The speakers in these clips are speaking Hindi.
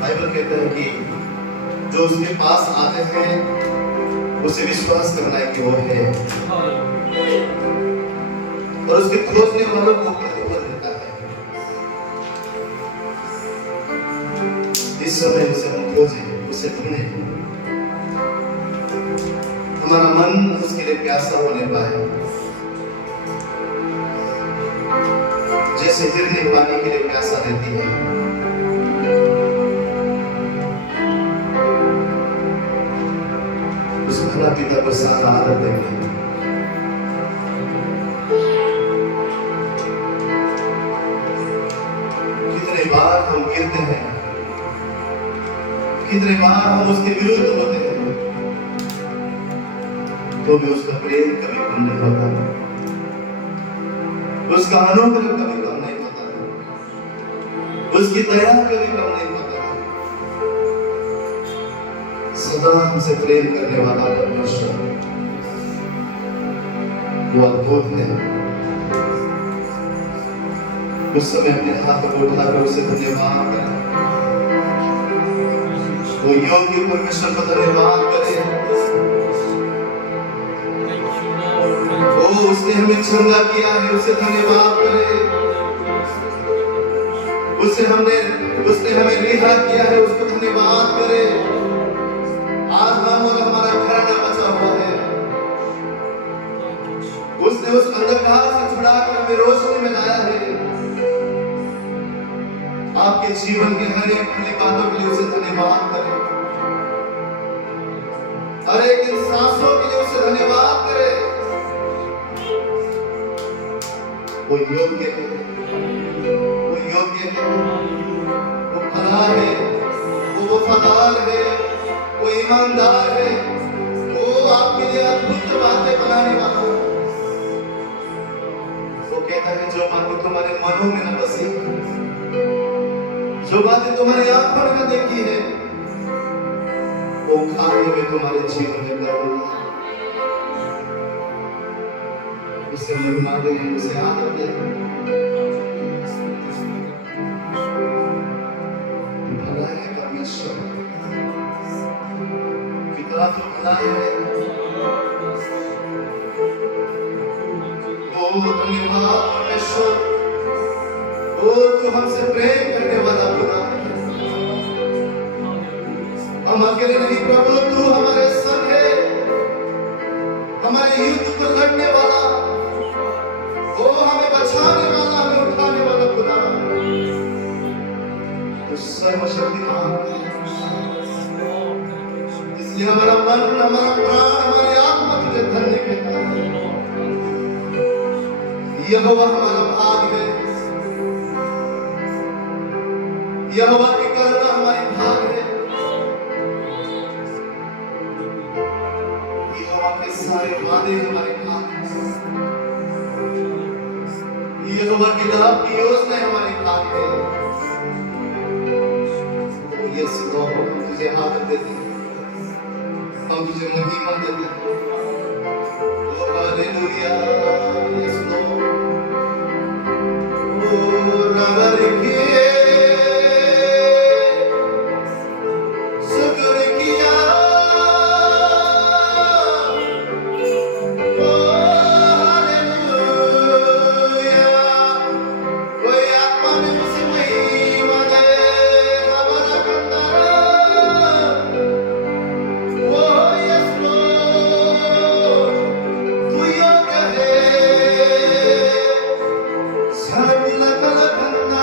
बाइबल कहता है कि जो उसके पास आते हैं उसे विश्वास करना है कि वो है, और उसके खोजने वालों को प्रतिफल देता है। इस समय उसे हम खोजें, उसे ढूंढें, हमारा मन उसके लिए प्यासा होने पाए, जैसे हिरनी पानी के लिए प्यासा रहती है। उस खुदा पिता को सारा आदर देंगे। कितने बार हम गिरते हैं, कितने बार हम उसके विरुद्ध होते हैं, तो भी उसका प्रेम कभी कम नहीं होता, उसका अनुग्रह कभी कम नहीं होता, उसकी दया कभी कम नहीं होता। सदा हमसे प्रेम करने वाला परमेश्वर वो अद्भुत है। उस समय अपने हाथ को उठाकर उसे धन्यवाद करें, वो योग्य परमेश्वर को धन्यवाद करें। वो उसने हमें चंगा किया है, उसे धन्यवाद करें। उसने हमें रिहा किया है, उसको धन्यवाद करें। आज हम और हमारा घराना बचा हुआ है। उसने उस अंधकार से छुड़ाकर हमें रोशनी में लाया है। आपके जीवन के हर एक भली बातों के लिए उसे धन्यवाद करें, हर एक इन सांसों के लिए उसे धन्यवाद करें। वो योग्य है, वो योग्य है, वो भला है, वो वफादार है, वो ईमानदार है, वो आपके लिए अद्भुत बातें बनाने वाला है। वो कहता है जो बातें तुम्हारे मनों में न बसी, जो बातें तुम्हारी आंखों ने न देखी है, वो खाने में तुम्हारे जीवन में करूंगा। उसे महिमा दें, उसे आदर दें। भला है परमेश्वर, पिता तो भला है। ओ धन्यवाद परमेश्वर, ओ तू हमसे प्रेम करने वाला खुदा है। हम अकेले नहीं प्रभु, तू हमारे संग है, हमारे युद्ध को लड़ने वाला, ओ हमें बचाने वाला, हमें उठाने वाला खुदा। तू सर्वशक्तिमान है, इसलिए हमारा मन, हमारा प्राण, हमारी आत्मा तुझे धन्य कहता है। यहोवा हमारा भाग है, यहोवा की करुणा हमारी भाग है, यहोवा के सारे वादे हमारे भाग हैं, यहोवा की लाभ की योजना हमारे भाग है। यीशु हम तुझे आदर देते हैं, हम तुझे महिमा देते हैं। ओ हालेलुया, यीशु ओ रबर के Sarvila Kalakanda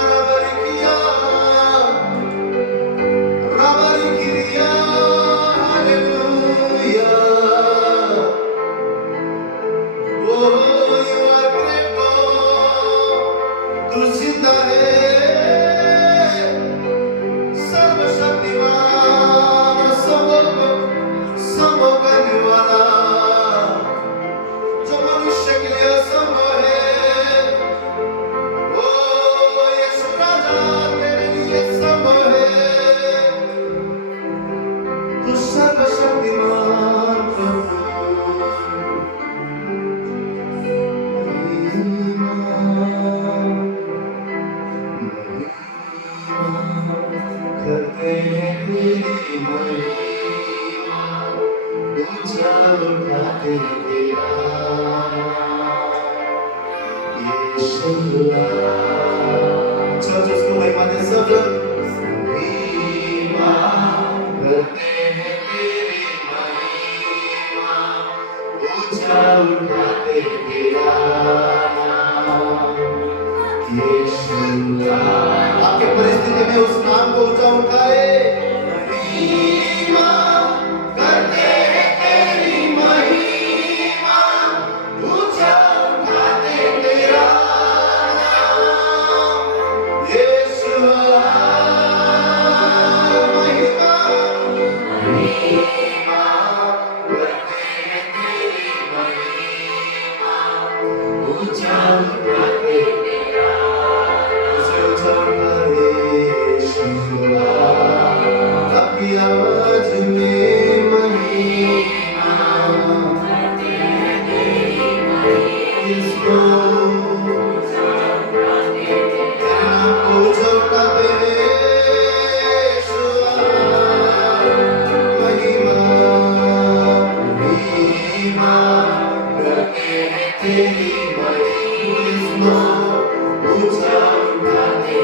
करते हैं तेरी महिमा, ऊंचा उठाते तेरा यीशुआ। चर्च उसको महिमा दे सब लोग। महिमा करते हैं तेरी महिमा, ऊंचा उठाते तेरा यीशुआ। आपके परिस्थिति में उस नाम को ऊंचा उठाए। महिमा करते हैं तेरी महिमा, ऊंचा उठाते तेरा नाम यीशुआ। महिमा करते हैं तेरी महिमा, ऊंचा उठाते आपकी आवाज में महिमा, इसको आपको चौंकाते यीशुआ। महिमा महिमा करते हैं तेरी महिमा, इसको ऊंचा उठाते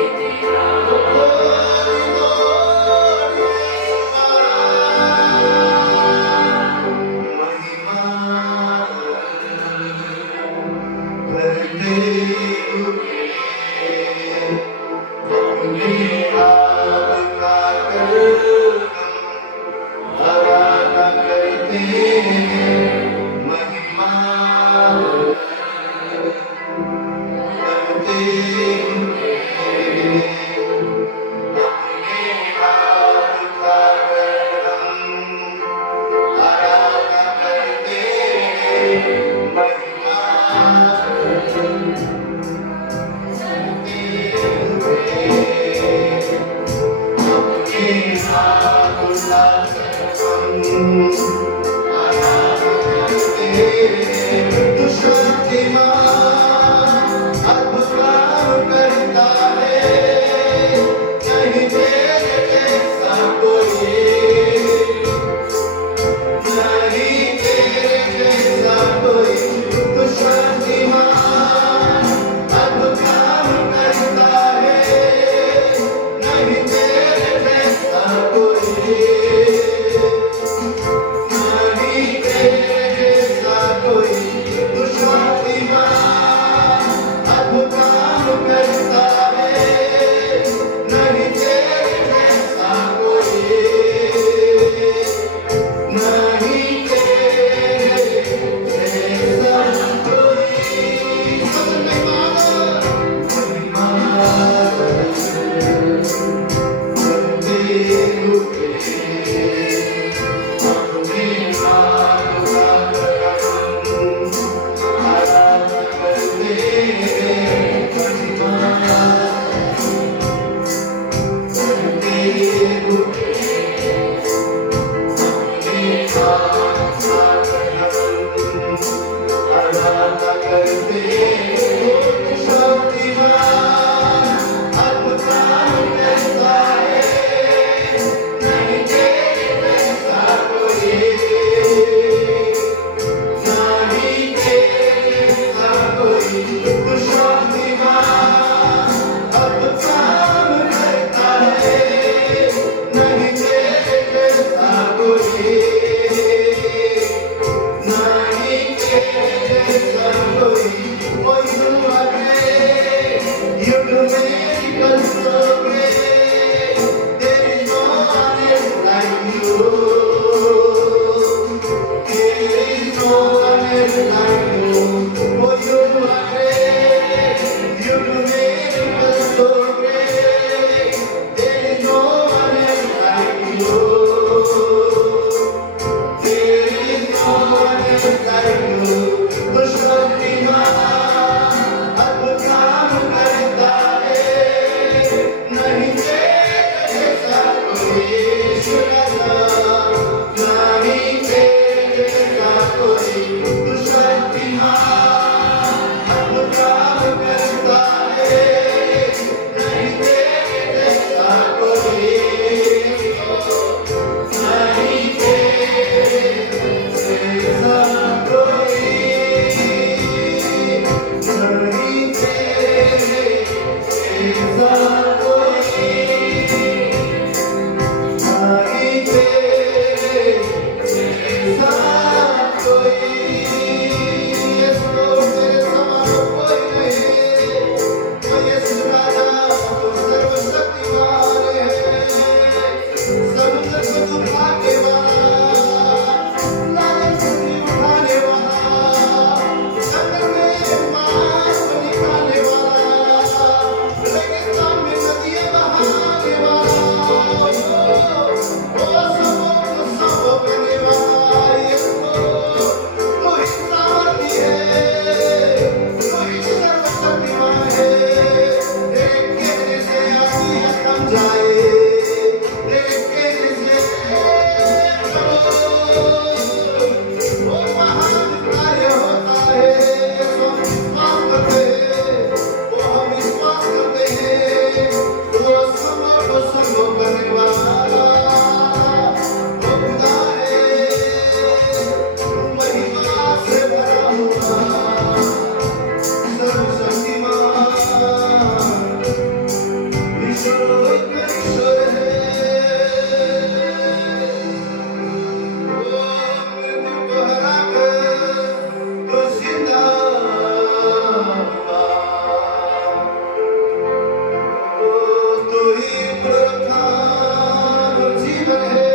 जीवन है।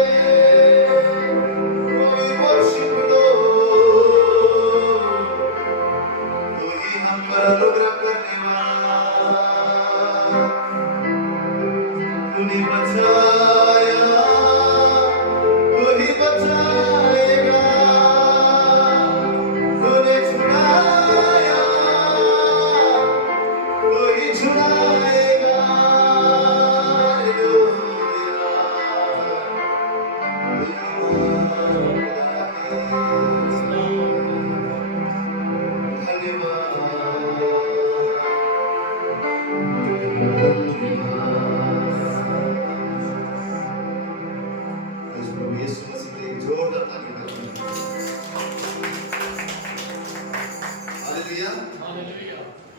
कोई worship Lord, तू ही हम पर अनुग्रह करने वाला। तूने बचाया, तू ही बचाएगा। तूने छुड़ाया, तू ही छुड़ाएगा।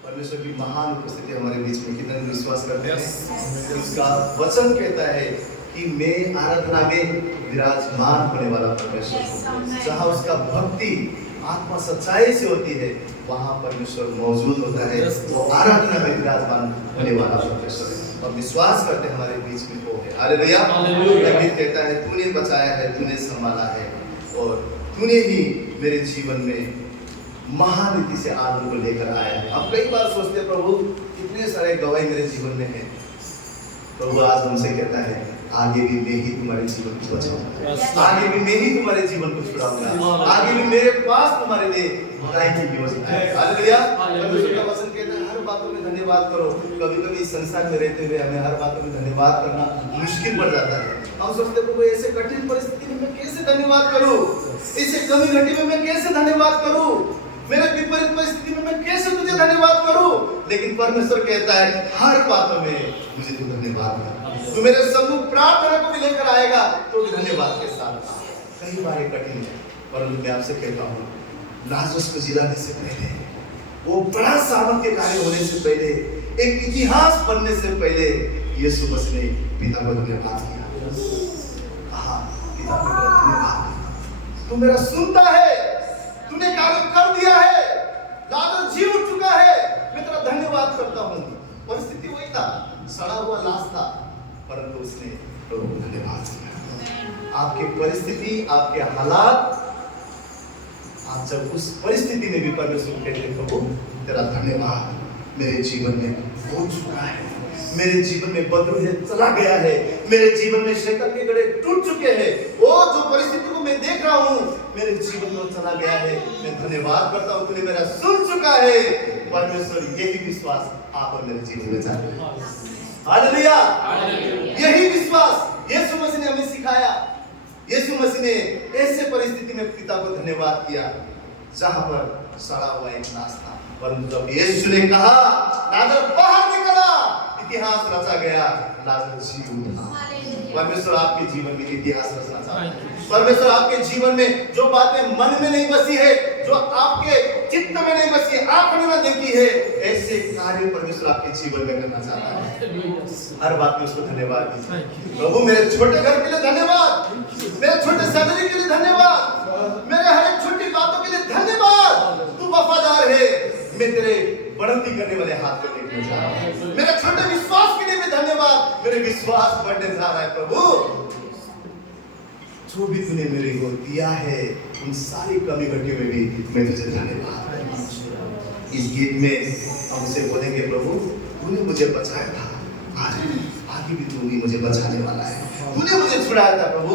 परमेश्वर की महान उपस्थिति हमारे बीच में कितना विश्वास करते हैं। उसका वचन कहता है कि मैं आराधना में विराजमान होने वाला परमेश्वर, जहाँ उसका भक्ति आत्मा सच्चाई से होती है वहाँ परमेश्वर मौजूद होता है। वो आराधना में विराजमान होने वाला परमेश्वर है और विश्वास करते हमारे बीच में वो है। हालेलुया। दाऊद कहता है तूने बचाया है, तूने संभाला है और तूने ही मेरे जीवन में महानीति से आनंद को लेकर आया है। हम कई बार सोचते हैं प्रभु कितने सारे गवाही मेरे जीवन में है। प्रभु आज हमसे कहता है आगे भी मैं ही तुम्हारे जीवन को बचाऊंगा, आगे भी मैं ही तुम्हारे जीवन को छुड़ाऊंगा, आगे भी मेरे पास तुम्हारे लिए भलाई की योजना है। हालेलुया। परमेश्वर का वचन कहता है हर बातों में धन्यवाद करो। कभी-कभी इस संसार में रहते हुए हमें हर बातों में धन्यवाद करना मुश्किल पड़ जाता है। हम सोचते हैं ऐसे कठिन परिस्थिति में मैं कैसे धन्यवाद करूं, ऐसे कमी घटी में मैं कैसे धन्यवाद करूं, मेरे विपरीत परिस्थिति में मैं कैसे तुझे धन्यवाद करूं। लेकिन परमेश्वर कहता है हर बातों में मुझे तू धन्यवाद कर। तू मेरे सम्मुख प्रार्थना को भी लेकर आएगा तो भी धन्यवाद के साथ। कई बार कठिन है परंतु मैं आपसे कहता हूँ लाजरस को जिलाने से पहले, वो बड़ा सामर्थ्य कार्य होने से पहले, एक इतिहास बनने से पहले यीशु मसीह ने पिता को धन्यवाद किया। हाँ, पिता को धन्यवाद, तू मेरा सुनता है, तूने कार्य कर दिया है, लाजर जी उठ चुका है, मैं तेरा धन्यवाद करता हूँ। परिस्थिति वही था, सड़ा हुआ लाश था, परंतु उसने प्रभु को धन्यवाद किया। आपकी परिस्थिति, आपके हालात, आप जब उस परिस्थिति में भी परमेश्वर को कहते प्रभु तेरा धन्यवाद मेरे जीवन में हो चुका है, मेरे जीवन में बदल चला गया है, मेरे जीवन में शैतान के गड़े टूट चुके हैं, वो जो परिस्थिति को मैं देख रहा हूँ मेरे जीवन में चला गया है, मैं धन्यवाद करता हूँ तूने मेरा सुन चुका है। परमेश्वर यही विश्वास आप और मेरे जीवन में चाहते हैं। हालेलुया। यही विश्वास यीशु मसीह ने हमें सिखाया। यीशु मसीह ने ऐसे परिस्थिति में पिता को धन्यवाद किया जहां पर सड़ा हुआ एक लाश था, परंतु जब यीशु ने कहा लाजर बाहर निकला, इतिहास रचा गया, लाजर जी उठा। परमेश्वर आपके जीवन में इतिहास रचना चाहता है। परमेश्वर आपके जीवन में जो बातें मन में नहीं बसी है, जो आपके चित्त में नहीं बसी, आपने न देखी है, ऐसे कार्य परमेश्वर आपके जीवन में करना चाहता है। हर बात में उसको धन्यवाद दीजिए। प्रभु मेरे छोटे घर के लिए धन्यवाद, मेरे छोटे सैलरी के लिए धन्यवाद, मेरे हर एक छोटी बातों के लिए धन्यवाद। तू वफादार है, मैं तेरे बढ़ती करने वाले हाथ को देखने जा रहा हूं। मेरे छोटे विश्वास के लिए भी धन्यवाद, मेरे विश्वास बढ़ने जा रहा है। प्रभु जो भी तूने मेरे को दिया है उन सारी कमी घटियों में भी मैं तुझे धन्यवाद। इस गीत में हम उसे बोलेंगे प्रभु तूने मुझे बचाया था, आगे भी तू ही मुझे बचाने वाला है। तूने मुझे छुड़ाया था प्रभु,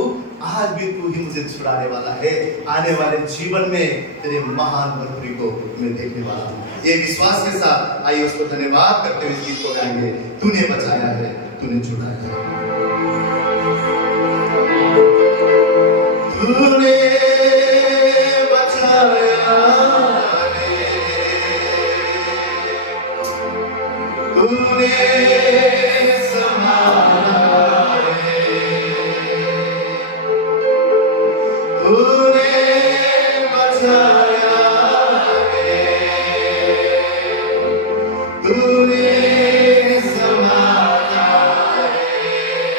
आज भी तू ही मुझे छुड़ाने वाला है। आने वाले जीवन में तेरे महान बलपुरी को मैं देखने वाला हूँ। ये विश्वास के साथ आइए उसको धन्यवाद करते हुए इस गीत को गाएंगे। तूने बचाया है, तूने छुड़ाया है। तूने बचाया है, तूने संभाला है, तूने बचाया है, तूने संभाला है।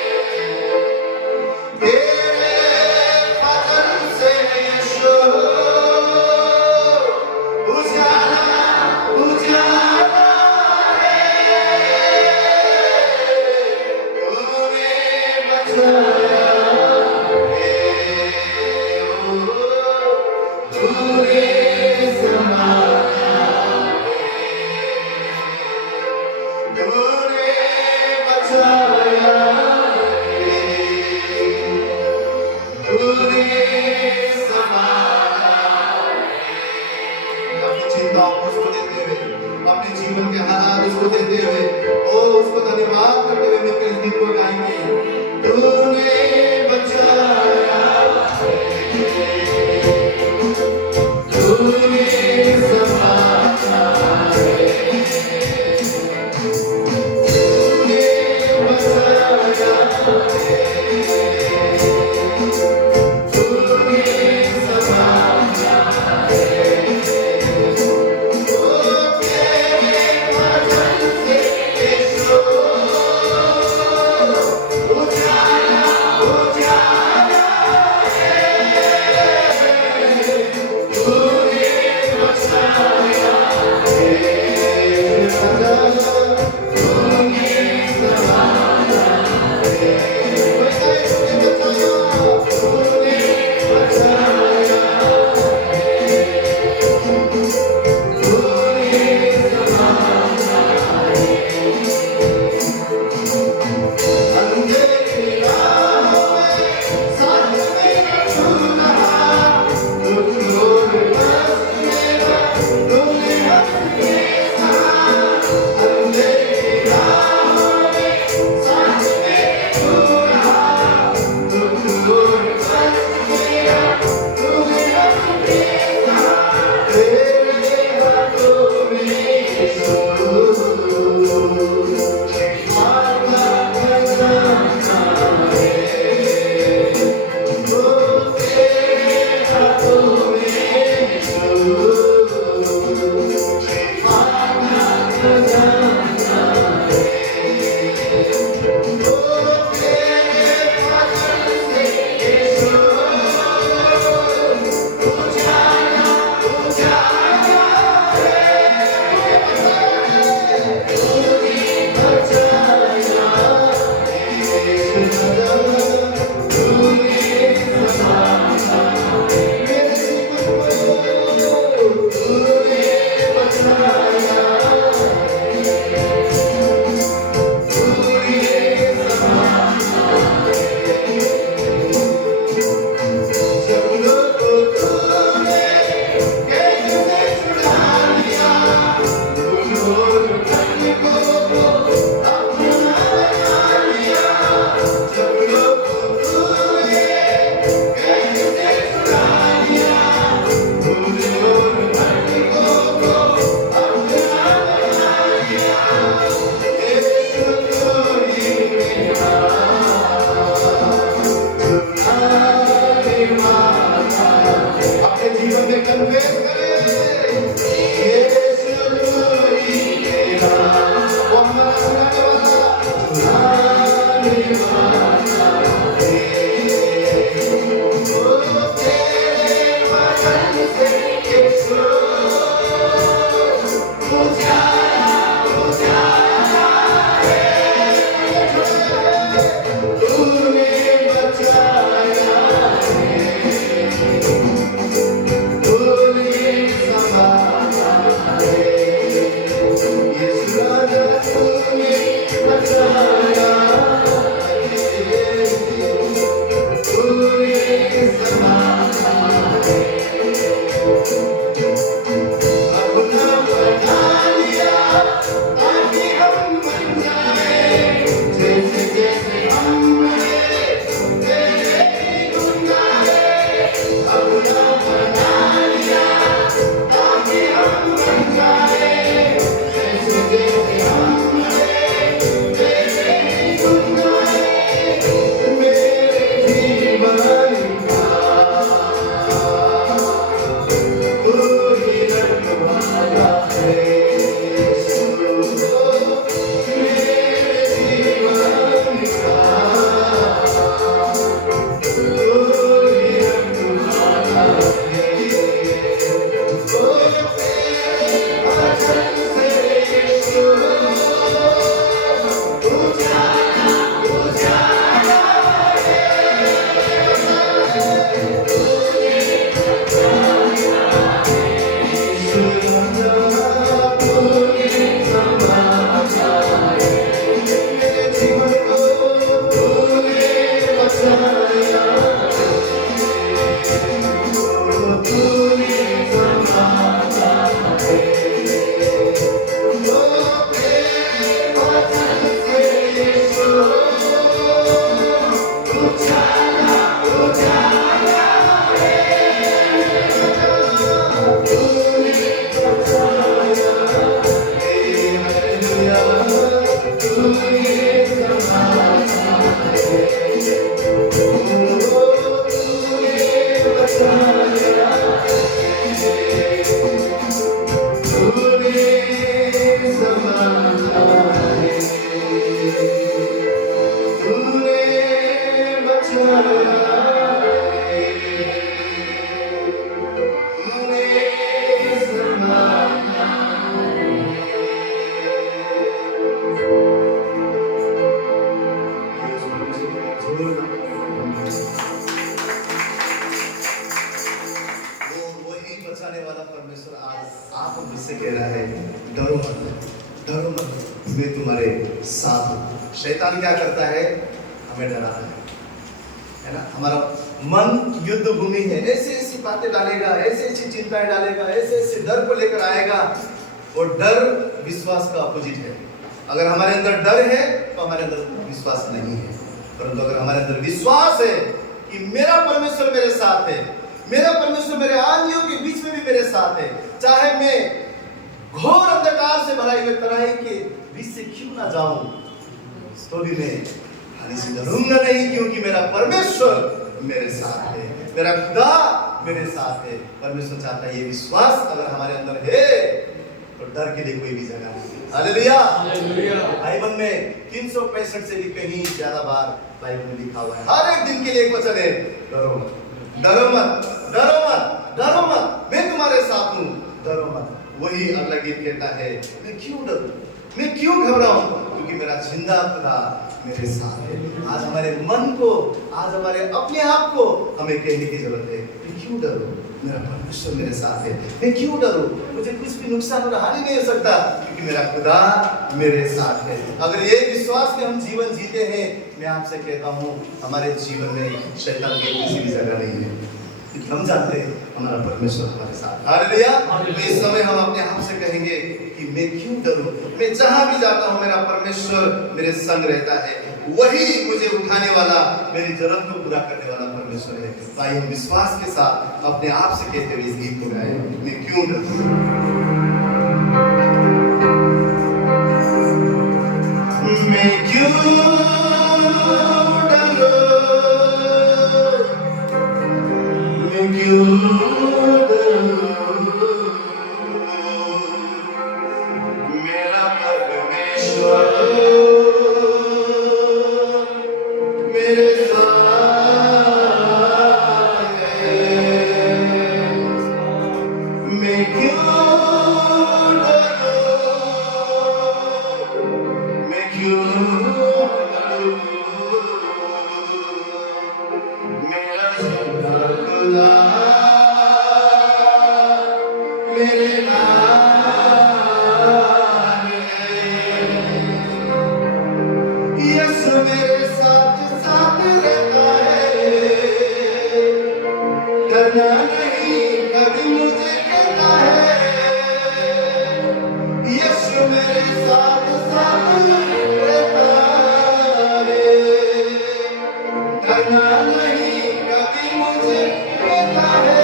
परमेश्वर आज आप मुझसे कह रहा है, डरो मत, डरो मत, मैं तुम्हारे साथ हूं। शैतान क्या करता है? हमें डराता है ना। हमारा मन युद्ध भूमि है, ऐसी ऐसी बातें डालेगा, ऐसी ऐसी चिंताएं डालेगा, ऐसे ऐसे डर को लेकर आएगा। और डर विश्वास का अपोजिट है। अगर हमारे अंदर डर है तो हमारे अंदर विश्वास नहीं है। परंतु अगर हमारे अंदर विश्वास है कि मेरा परमेश्वर मेरे साथ है, मेरा परमेश्वर मेरे आंधियों के बीच में भी मेरे साथ है, चाहे मैं घोर अंधकार से भराई हुई तराई के बीच से क्यों ना जाऊं, तो भी मैं हानि से डरूंगा नहीं, क्योंकि मेरा परमेश्वर मेरे साथ है, मेरा खुदा मेरे साथ है। परमेश्वर चाहता है ये विश्वास अगर हमारे अंदर है तो डर के लिए कोई भी जगह नहीं। Hallelujah, hallelujah. बाइबल में 365 से भी कहीं ज्यादा बार बाइबल में लिखा हुआ है, हर एक दिन के लिए एक वचन है, डरो मत, डरो मत, डरो मत, डरो मत, मैं तुम्हारे साथ हूं, डरो मत। वही अगला गीत कहता है, मैं क्यों डरूं, मैं क्यों घबराऊं, क्योंकि मेरा जिंदा खुदा मेरे साथ है। आज हमारे मन को, आज हमारे अपने आप को हमें कहने की जरूरत है, मैं क्यों डरूं, मेरा परमेश्वर मेरे साथ है, मैं क्यों डरूं, मुझे कुछ भी नुकसान और हानि नहीं हो सकता, क्योंकि मेरा खुदा मेरे साथ है। अगर ये विश्वास में हम जीवन जीते हैं, मैं आपसे कहता हूं हमारे जीवन में शैतान की किसी भी जगह नहीं है, क्योंकि हम जानते हैं हमारा परमेश्वर हमारे साथ। हालेलुया। तो इस समय हम अपने आप से कहेंगे कि मैं क्यों डरूं, मैं जहां भी जाता हूं मेरा परमेश्वर मेरे संग रहता है, वही मुझे उठाने वाला, मेरी जरूरत को पूरा करने वाला परमेश्वर है। भाई हम विश्वास के साथ अपने आप से कहते हुए इस गीत को गाएं, मैं क्यों डरूं, मैं क्यों डरूं, मैं क्यों डरूं, मेरा परमेश्वर मेरे साथ है, मैं क्यों डरूं, मैं क्यों डरूं, मेरा जिंदा खुदा मेरे नाम है। यीशु मेरे साथ साथ रहता है, डरना नहीं कभी मुझे कहता है। यीशु मेरे साथ साथ रहता है, डरना नहीं कभी मुझे कहता है।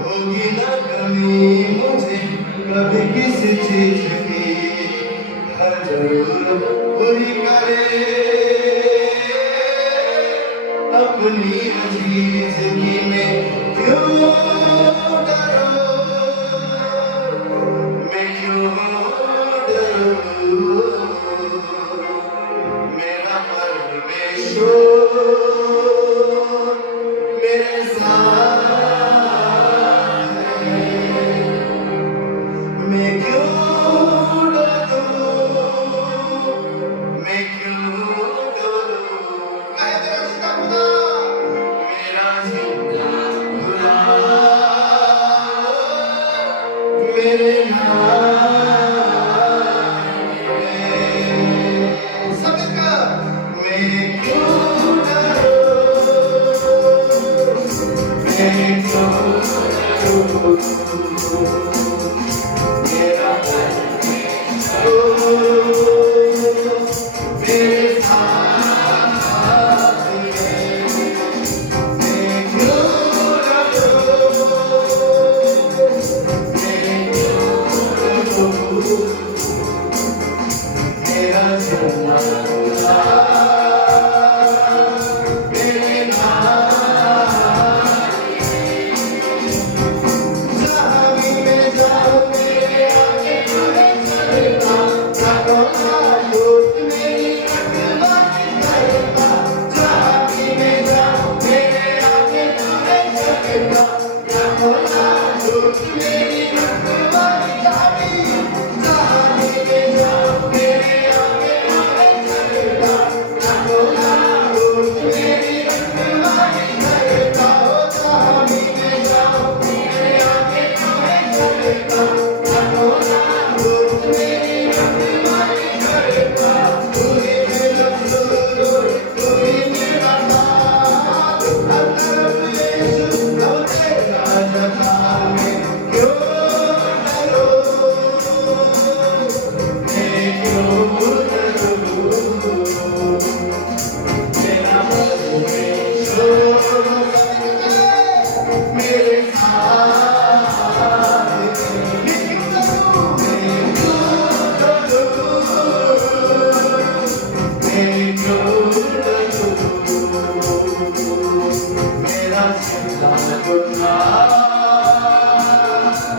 होगी ना कमी मुझे कभी किसी चीज की, हर जरूरत पूरी करे अपनी जिंदगी में। क्यों डरूं, मैं क्यों डरूं, मेरा परमेश्वर मेरे साथ है, मैं क्यों डरूं, मैं क्यों डरूं, कहे मेरा जिंदा खुदा, मेरा जिंदा खुदा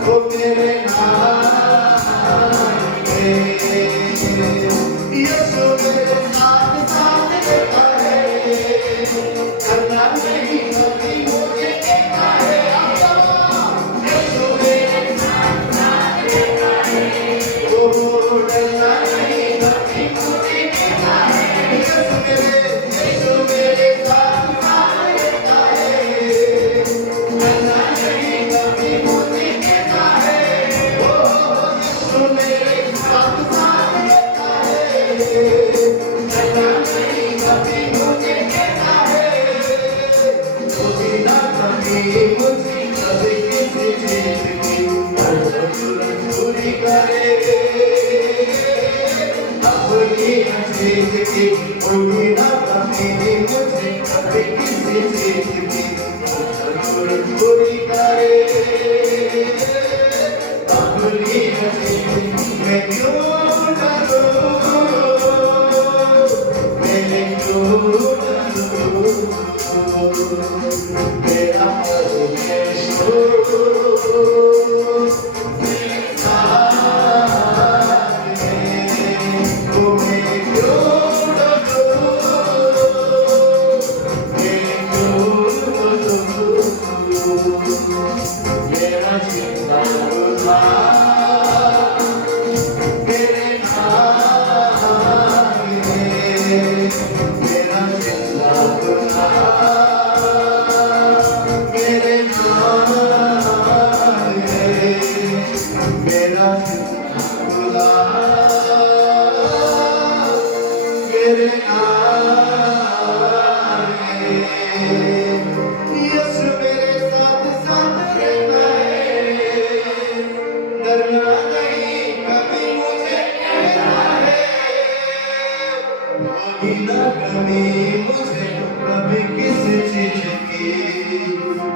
वो तेरे नाम है यीशु मेरे साथ साथ रहता है करना नहीं कभी मुझे कहता है यीशु मेरे साथ साथ रहता है वो डरना नहीं कभी मुझे कहता है यीशु मेरे साथ साथ रहता है करना नहीं कभी मुझे कहता है वो यीशु मेरे साथ साथ रहता है करना नहीं कभी मुझे कहता है कभी ना कभी मुझे कभी किसी चीज की जरूरत पूरी करे अपनी चीज की कभी ना कभी मुझे कभी किसी चीज की जरूरत पूरी करे अपनी चीज मैं क्यों डरूं मैं क्यों डरूं मेरा परमेश्वर मेरे साथ है वो मैं क्यों डरूं मैं क्यों डरूं मेरा जिंदा खुदा मेरे नाम है मेरा जिंदा खुदा मेरे नाम है मेरा जिंदा खुदा मेरे नाम है यीशु मेरे साथ साथ रहता है डरना नहीं कभी मुझे कहता है कभी ना कभी मुझे कभी किसी चीज की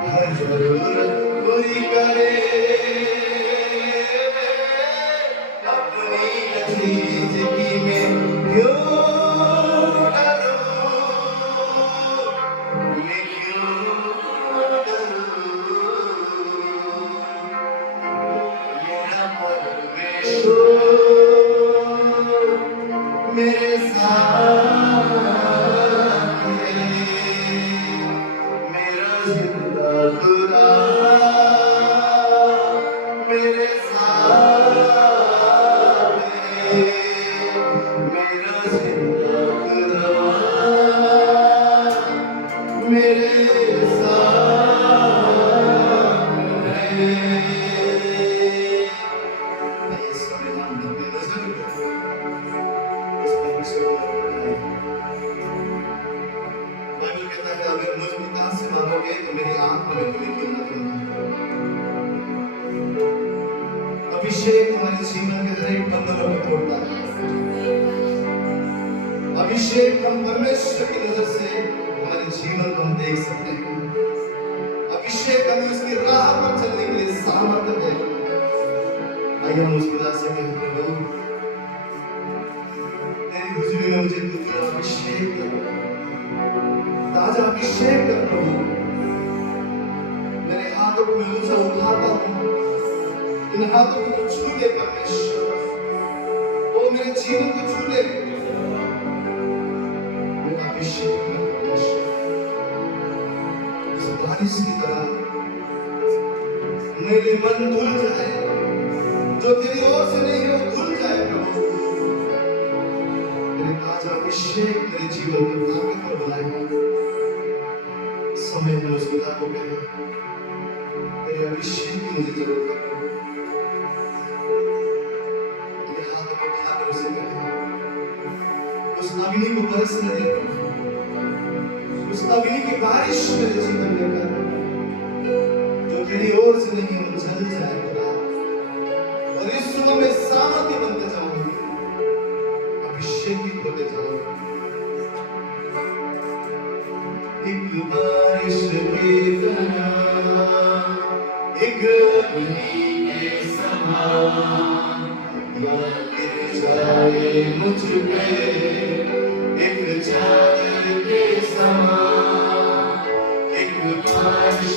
हर जरूरत पूरी करे अपनी चीज की मैं क्यों डरूं मैं क्यों डरूं मेरा परमेश्वर मेरे साथ है मेरा जिंदा खुदा मेरे साथ है मेरा जिंदा खुदा मेरे साथ है आइए सारे नाम अपनी नजर उस परमेश्वर को लगाएं। बाइबल कहता है अगर मुझ पिता से मांगोगे तो मेरी आंख में तुम्हें क्यों न दूंगा। अभिषेक हमारे जीवन के हर एक बंधनों को तोड़ता है। अभिषेक हम परमेश्वर की नजर से हमारे जीवन को हम देख सकते हैं। अभिषेक हमें उसकी राह पर चलने के लिए सामर्थ्य है। आइए हम उस खुदा से कहें प्रभु तेरी हुजूरी में मुझे तू तेरा अभिषेक कर ताजा अभिषेक कर प्रभु मेरे हाथों को मैं ऊंचा उठाता हूँ इन हाथों को छू ले परमेश्वर वो मेरे जीवन को छू ले मेरा अभिषेक कर परमेश्वर इस बारिश की तरह मेरे मन धुल जाए जो तेरी ओर से नहीं है वो धुल जाए प्रभु तेरे ताजा अभिषेक मेरे जीवन को ताकत पर बनाए समय में उस खुदा को कहे तेरे अभिषेक की मुझे जरूरत है तेरे हाथ को उठाकर उसे कहे उस अग्नि को बरसने दे उस अग्नि की बारिश मेरे जीवन में कर जो तेरी ओर से नहीं वो जल जाए खुदा और इस सुबह में सामर्थ्य बनते जाऊंगी अभिषेकित होते जाऊंगी एक बारिश की तरह एक अग्नि के समान या गिर जाए मुझ पे एक चादर के समान एक बारिश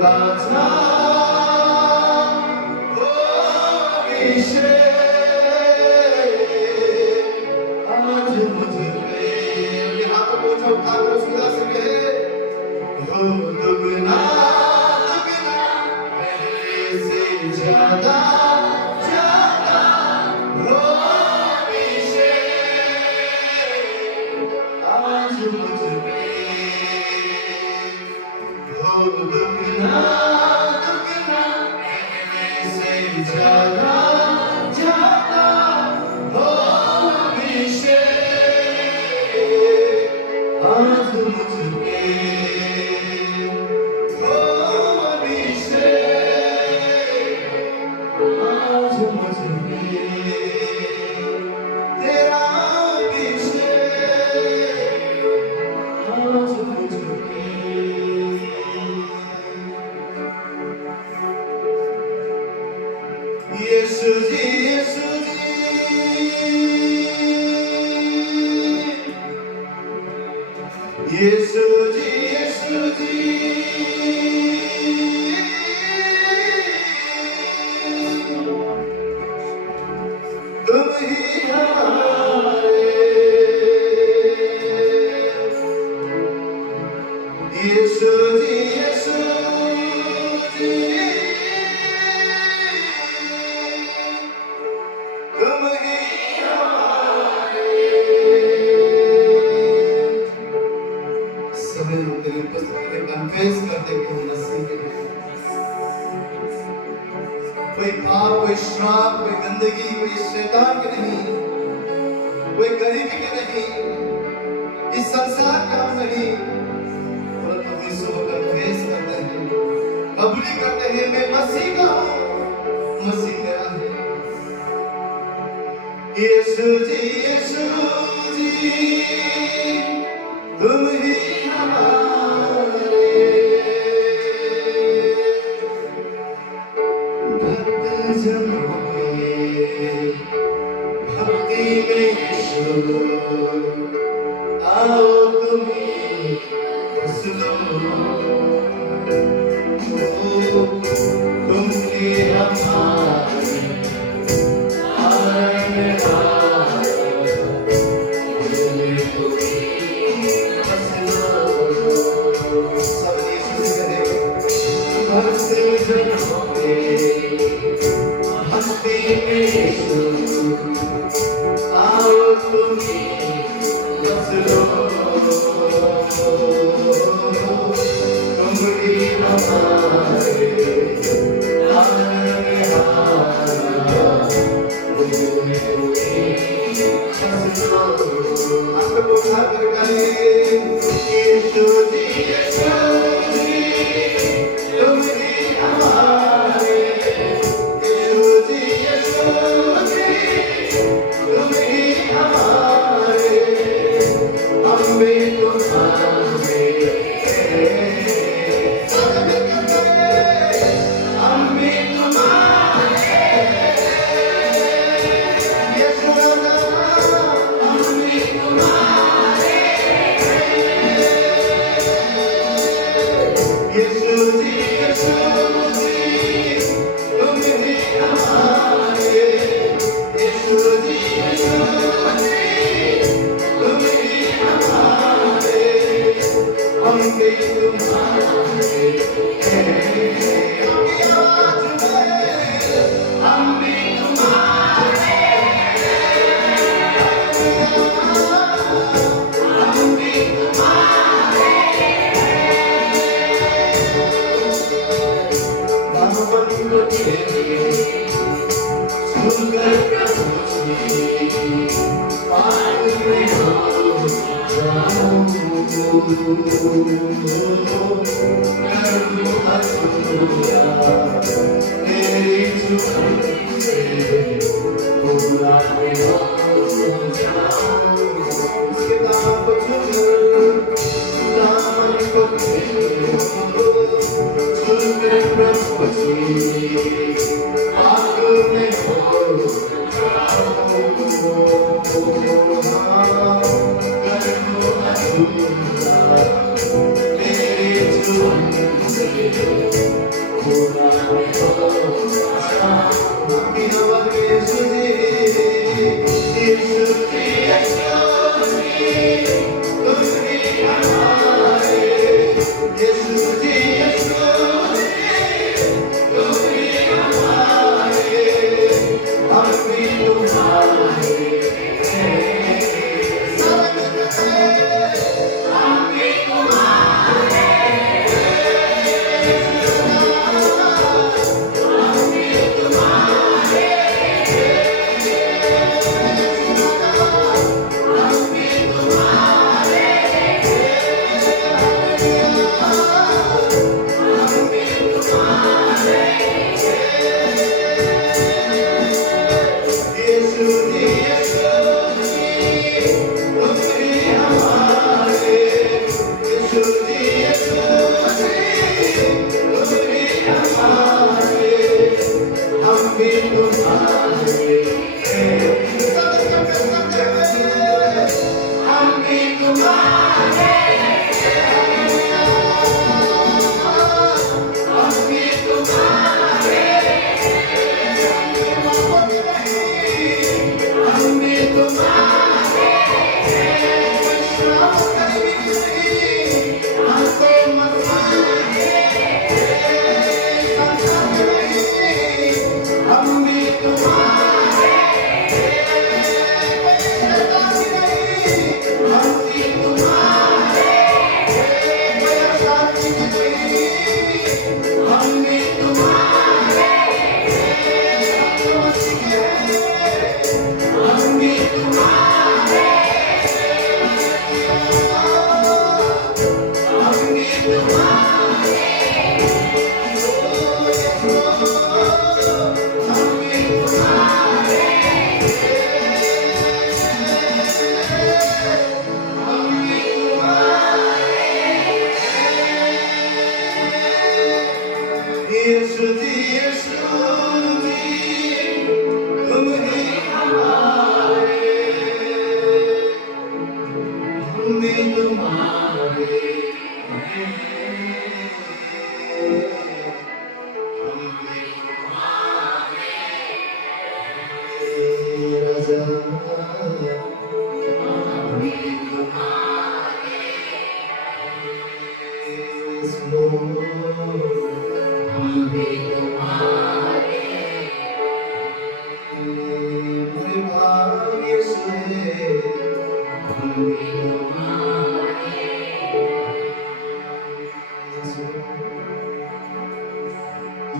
가자 이제 आज मुझ पे ये हाथों को उठा कर खुदा से कहे हो दुगना दुगना पहले से ज्यादा ज्यादा हो इसे आज मुझ पे हो दुगना दुगना पहले से ज्यादा ज्यादा हो इसे आज मुझ पे हो इसे आज मुझ पे तेरा विषय आज मुझ पे यीशु जी यीशु जी यीशु जी यीशु जी तुम ही हमारे यीशु जी यीशु जी तुम ही हमारे सभी लोग तेरी उपस्थिति में कन्फेस करते कि हम मसीह हैं। कोई पाप कोई श्राप कोई गंदगी कोई शैतान के नहीं कोई गरीबी के नहीं इस संसार का हम नहीं परंतु यीशु को कन्फेस करते हैं कबूली करते हैं मैं मसीह का हूँ मसीह मेरा है यीशु जी तुम ही हमारे भक्त जनों में भक्ति में यीशु आओ तुम ही बस लो तुम ही हमारे Thank you.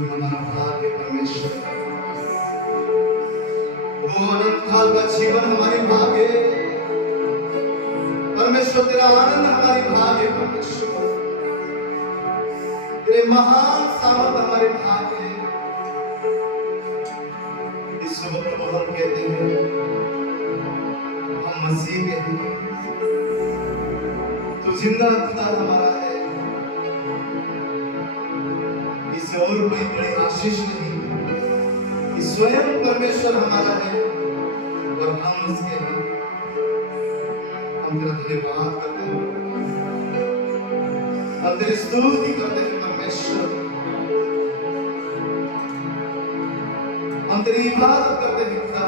हमारा भाग्य परमेश्वर, वो अनंत काल का जीवन हमारी भाग्य परमेश्वर, तेरा आनंद हमारी भाग्य परमेश्वर, तेरे महान सामर्थ हमारे भाग्य। इस सुबह को हम कहते हैं हम मसीह के हैं, तो जिंदा खुदा हमारा है। इससे और कोई बड़ी आशीष नहीं कि स्वयं परमेश्वर हमारा है और हम उसके हैं। हम तेरा धन्यवाद करते हैं, हम तेरी स्तुति करते हैं परमेश्वर, हम तेरी इबादत करते हैं खुदा।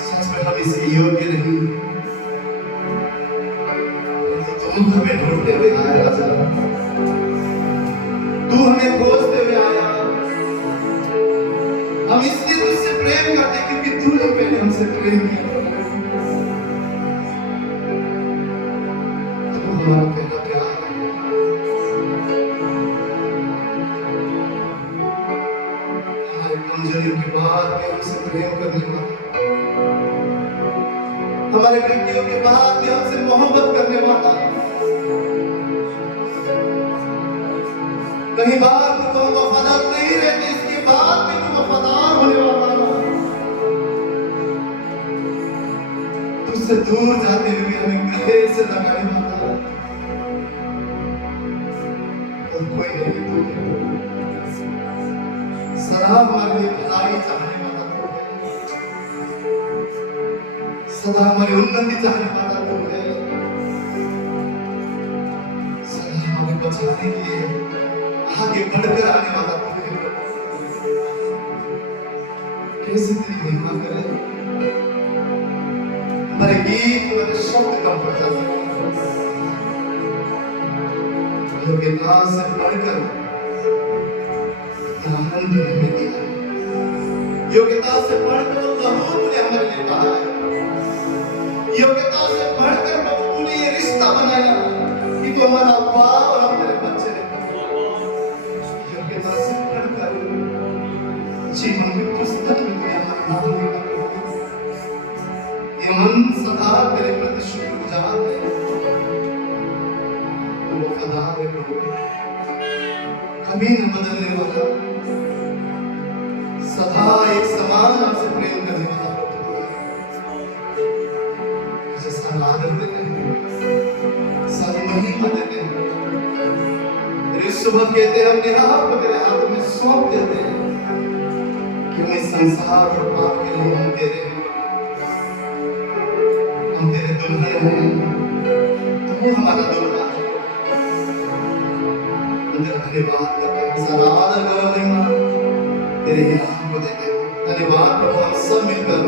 सच में हम इसके योग्य नहीं, तू हमें ढूंढते हुए आया राजा, तू हमें खोजते हुए आया। हम इसलिए तुझसे प्रेम करते क्योंकि तूने पहले हमसे प्रेम किया। तू हमारा पहला प्यार है। हमारे कमजोरियों के बाद भी हमसे प्रेम करने वाला, हमारे गलतियों के बाद भी हमसे मोहब्बत करने वाला, कहीं बार तो हम वफादार नहीं रहते, इसके बाद भी तू वफादार होने वाला। तुझसे दूर जाते हुए भी हमें गले से लगाने वाला, और कोई नहीं तू है। सदा हमारे लिए भलाई चाहने वाला तू है, सदा हमारी उन्नति चाहने वाला तू है, सदा हमें बचाने के लिए आगे बढ़कर आने वाला तू है। कैसे तेरी महिमा करे, हमारे गीत हमारे शब्द कम पड़ जाते हैं। योग्यता से बढ़कर आनंद हमें दिया, योग्यता से बढ़कर लहू तूने हमारे लिए कहा है, योग्यता से बढ़कर प्रभु तूने ये रिश्ता बनाया कि तू हमारा बाप और हम तेरे बच्चे हैं। जीवन की पुस्तक में तुझे हमारा नाम लिखा, ये मन सदा तेरे प्रति शुक्रगुजार है। तू वफादार है प्रभु, कभी न बदलने वाला, सदा एक समान हमसे प्रेम करने वाला प्रभु है। तुझे सारा आदर देते हैं, सारी महिमा देते हैं। तेरी सुबह कहते हैं अपने आप को तेरे हाथ में सौंप देते हैं कि मैं संसार और पाप के लिए हम तेरे दुल्हन हैं, तू हमारा दुल्हा है। तेरा धन्यवाद करते हैं, सारा आदर गौरव महिमा तेरे ही नाम को देते हैं। धन्यवाद प्रभु, हम सब मिलकर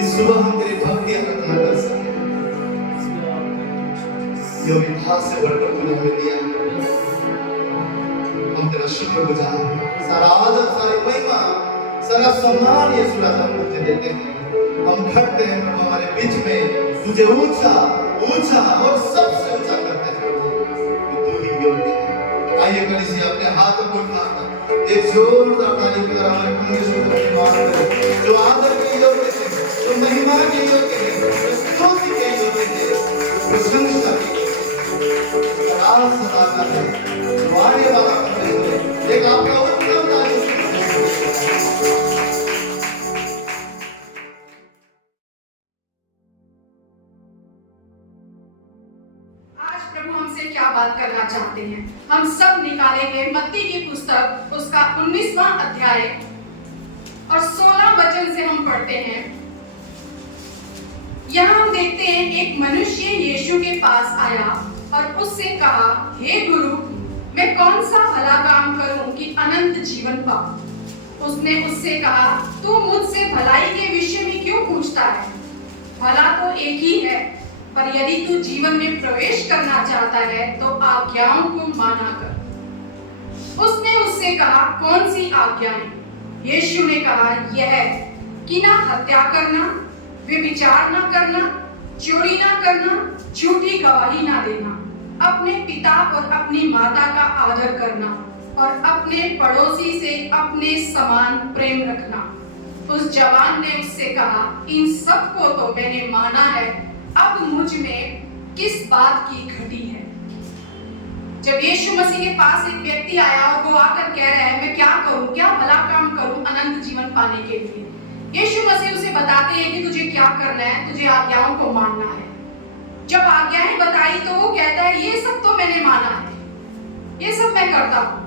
इस सुबह हम तेरी भक्ति आराधना कर सके। जो विधा से बढ़कर तूने हमें दिया, हम तेरा शुक्रगुजार हैं। सारा आदर, सारी महिमा, सारा सम्मान यीशु राजा हम तुझे देते हैं। हम खड़ते हैं प्रभु हमारे बीच में, तुझे ऊंचा ऊंचा और सबसे ऊंचा करते हैं प्रभु, तू ही योग्य है। आइए कलीसिया अपने हाथों को उठाकर एक जोरदार ताली के द्वारा हमारे परमेश्वर को धन्यवाद करें, जो आदर के योग्य है, जो महिमा के योग्य है, जो स्तुति के योग्य है, प्रशंसा के योग्य है। आज सदा का है, जो आने वाला परमेश्वर एक आपका उत्तम दान। क्या बात करना चाहते हैं। हम सब निकालेंगे मत्ती की पुस्तक उसका 19वां अध्याय और 16 वचन से हम पढ़ते हैं। यहाँ हम देखते हैं एक मनुष्य यीशु के पास आया और उससे कहा, हे गुरु, मैं कौन सा भला काम करूं कि अनंत जीवन पाऊं। उसने उससे कहा, तू मुझसे भलाई के विषय में क्यों पूछता है? भला तो एक ही है, पर यदि तू जीवन में प्रवेश करना चाहता है तो आज्ञाओं को माना कर। उसने उससे कहा, कौन सी आज्ञाएं? यीशु ने कहा, यह कि ना हत्या करना, व्यभिचार ना करना, चोरी ना करना, झूठी गवाही ना देना, अपने पिता और अपनी माता का आदर करना और अपने पड़ोसी से अपने समान प्रेम रखना। उस जवान ने उससे कहा, इन सब को तो मैंने माना है, अब मुझ में किस बात की घटी है? जब यीशु मसीह के पास एक व्यक्ति आया और वो आकर कह रहा है, मैं क्या करूं, क्या भला काम करूं अनंत जीवन पाने के लिए? यीशु मसीह उसे बताते हैं कि तुझे क्या करना है, तुझे आज्ञाओं को मानना है। जब आज्ञाएं बताई तो वो कहता है, ये सब तो मैंने माना है, ये सब मैं करता हूं,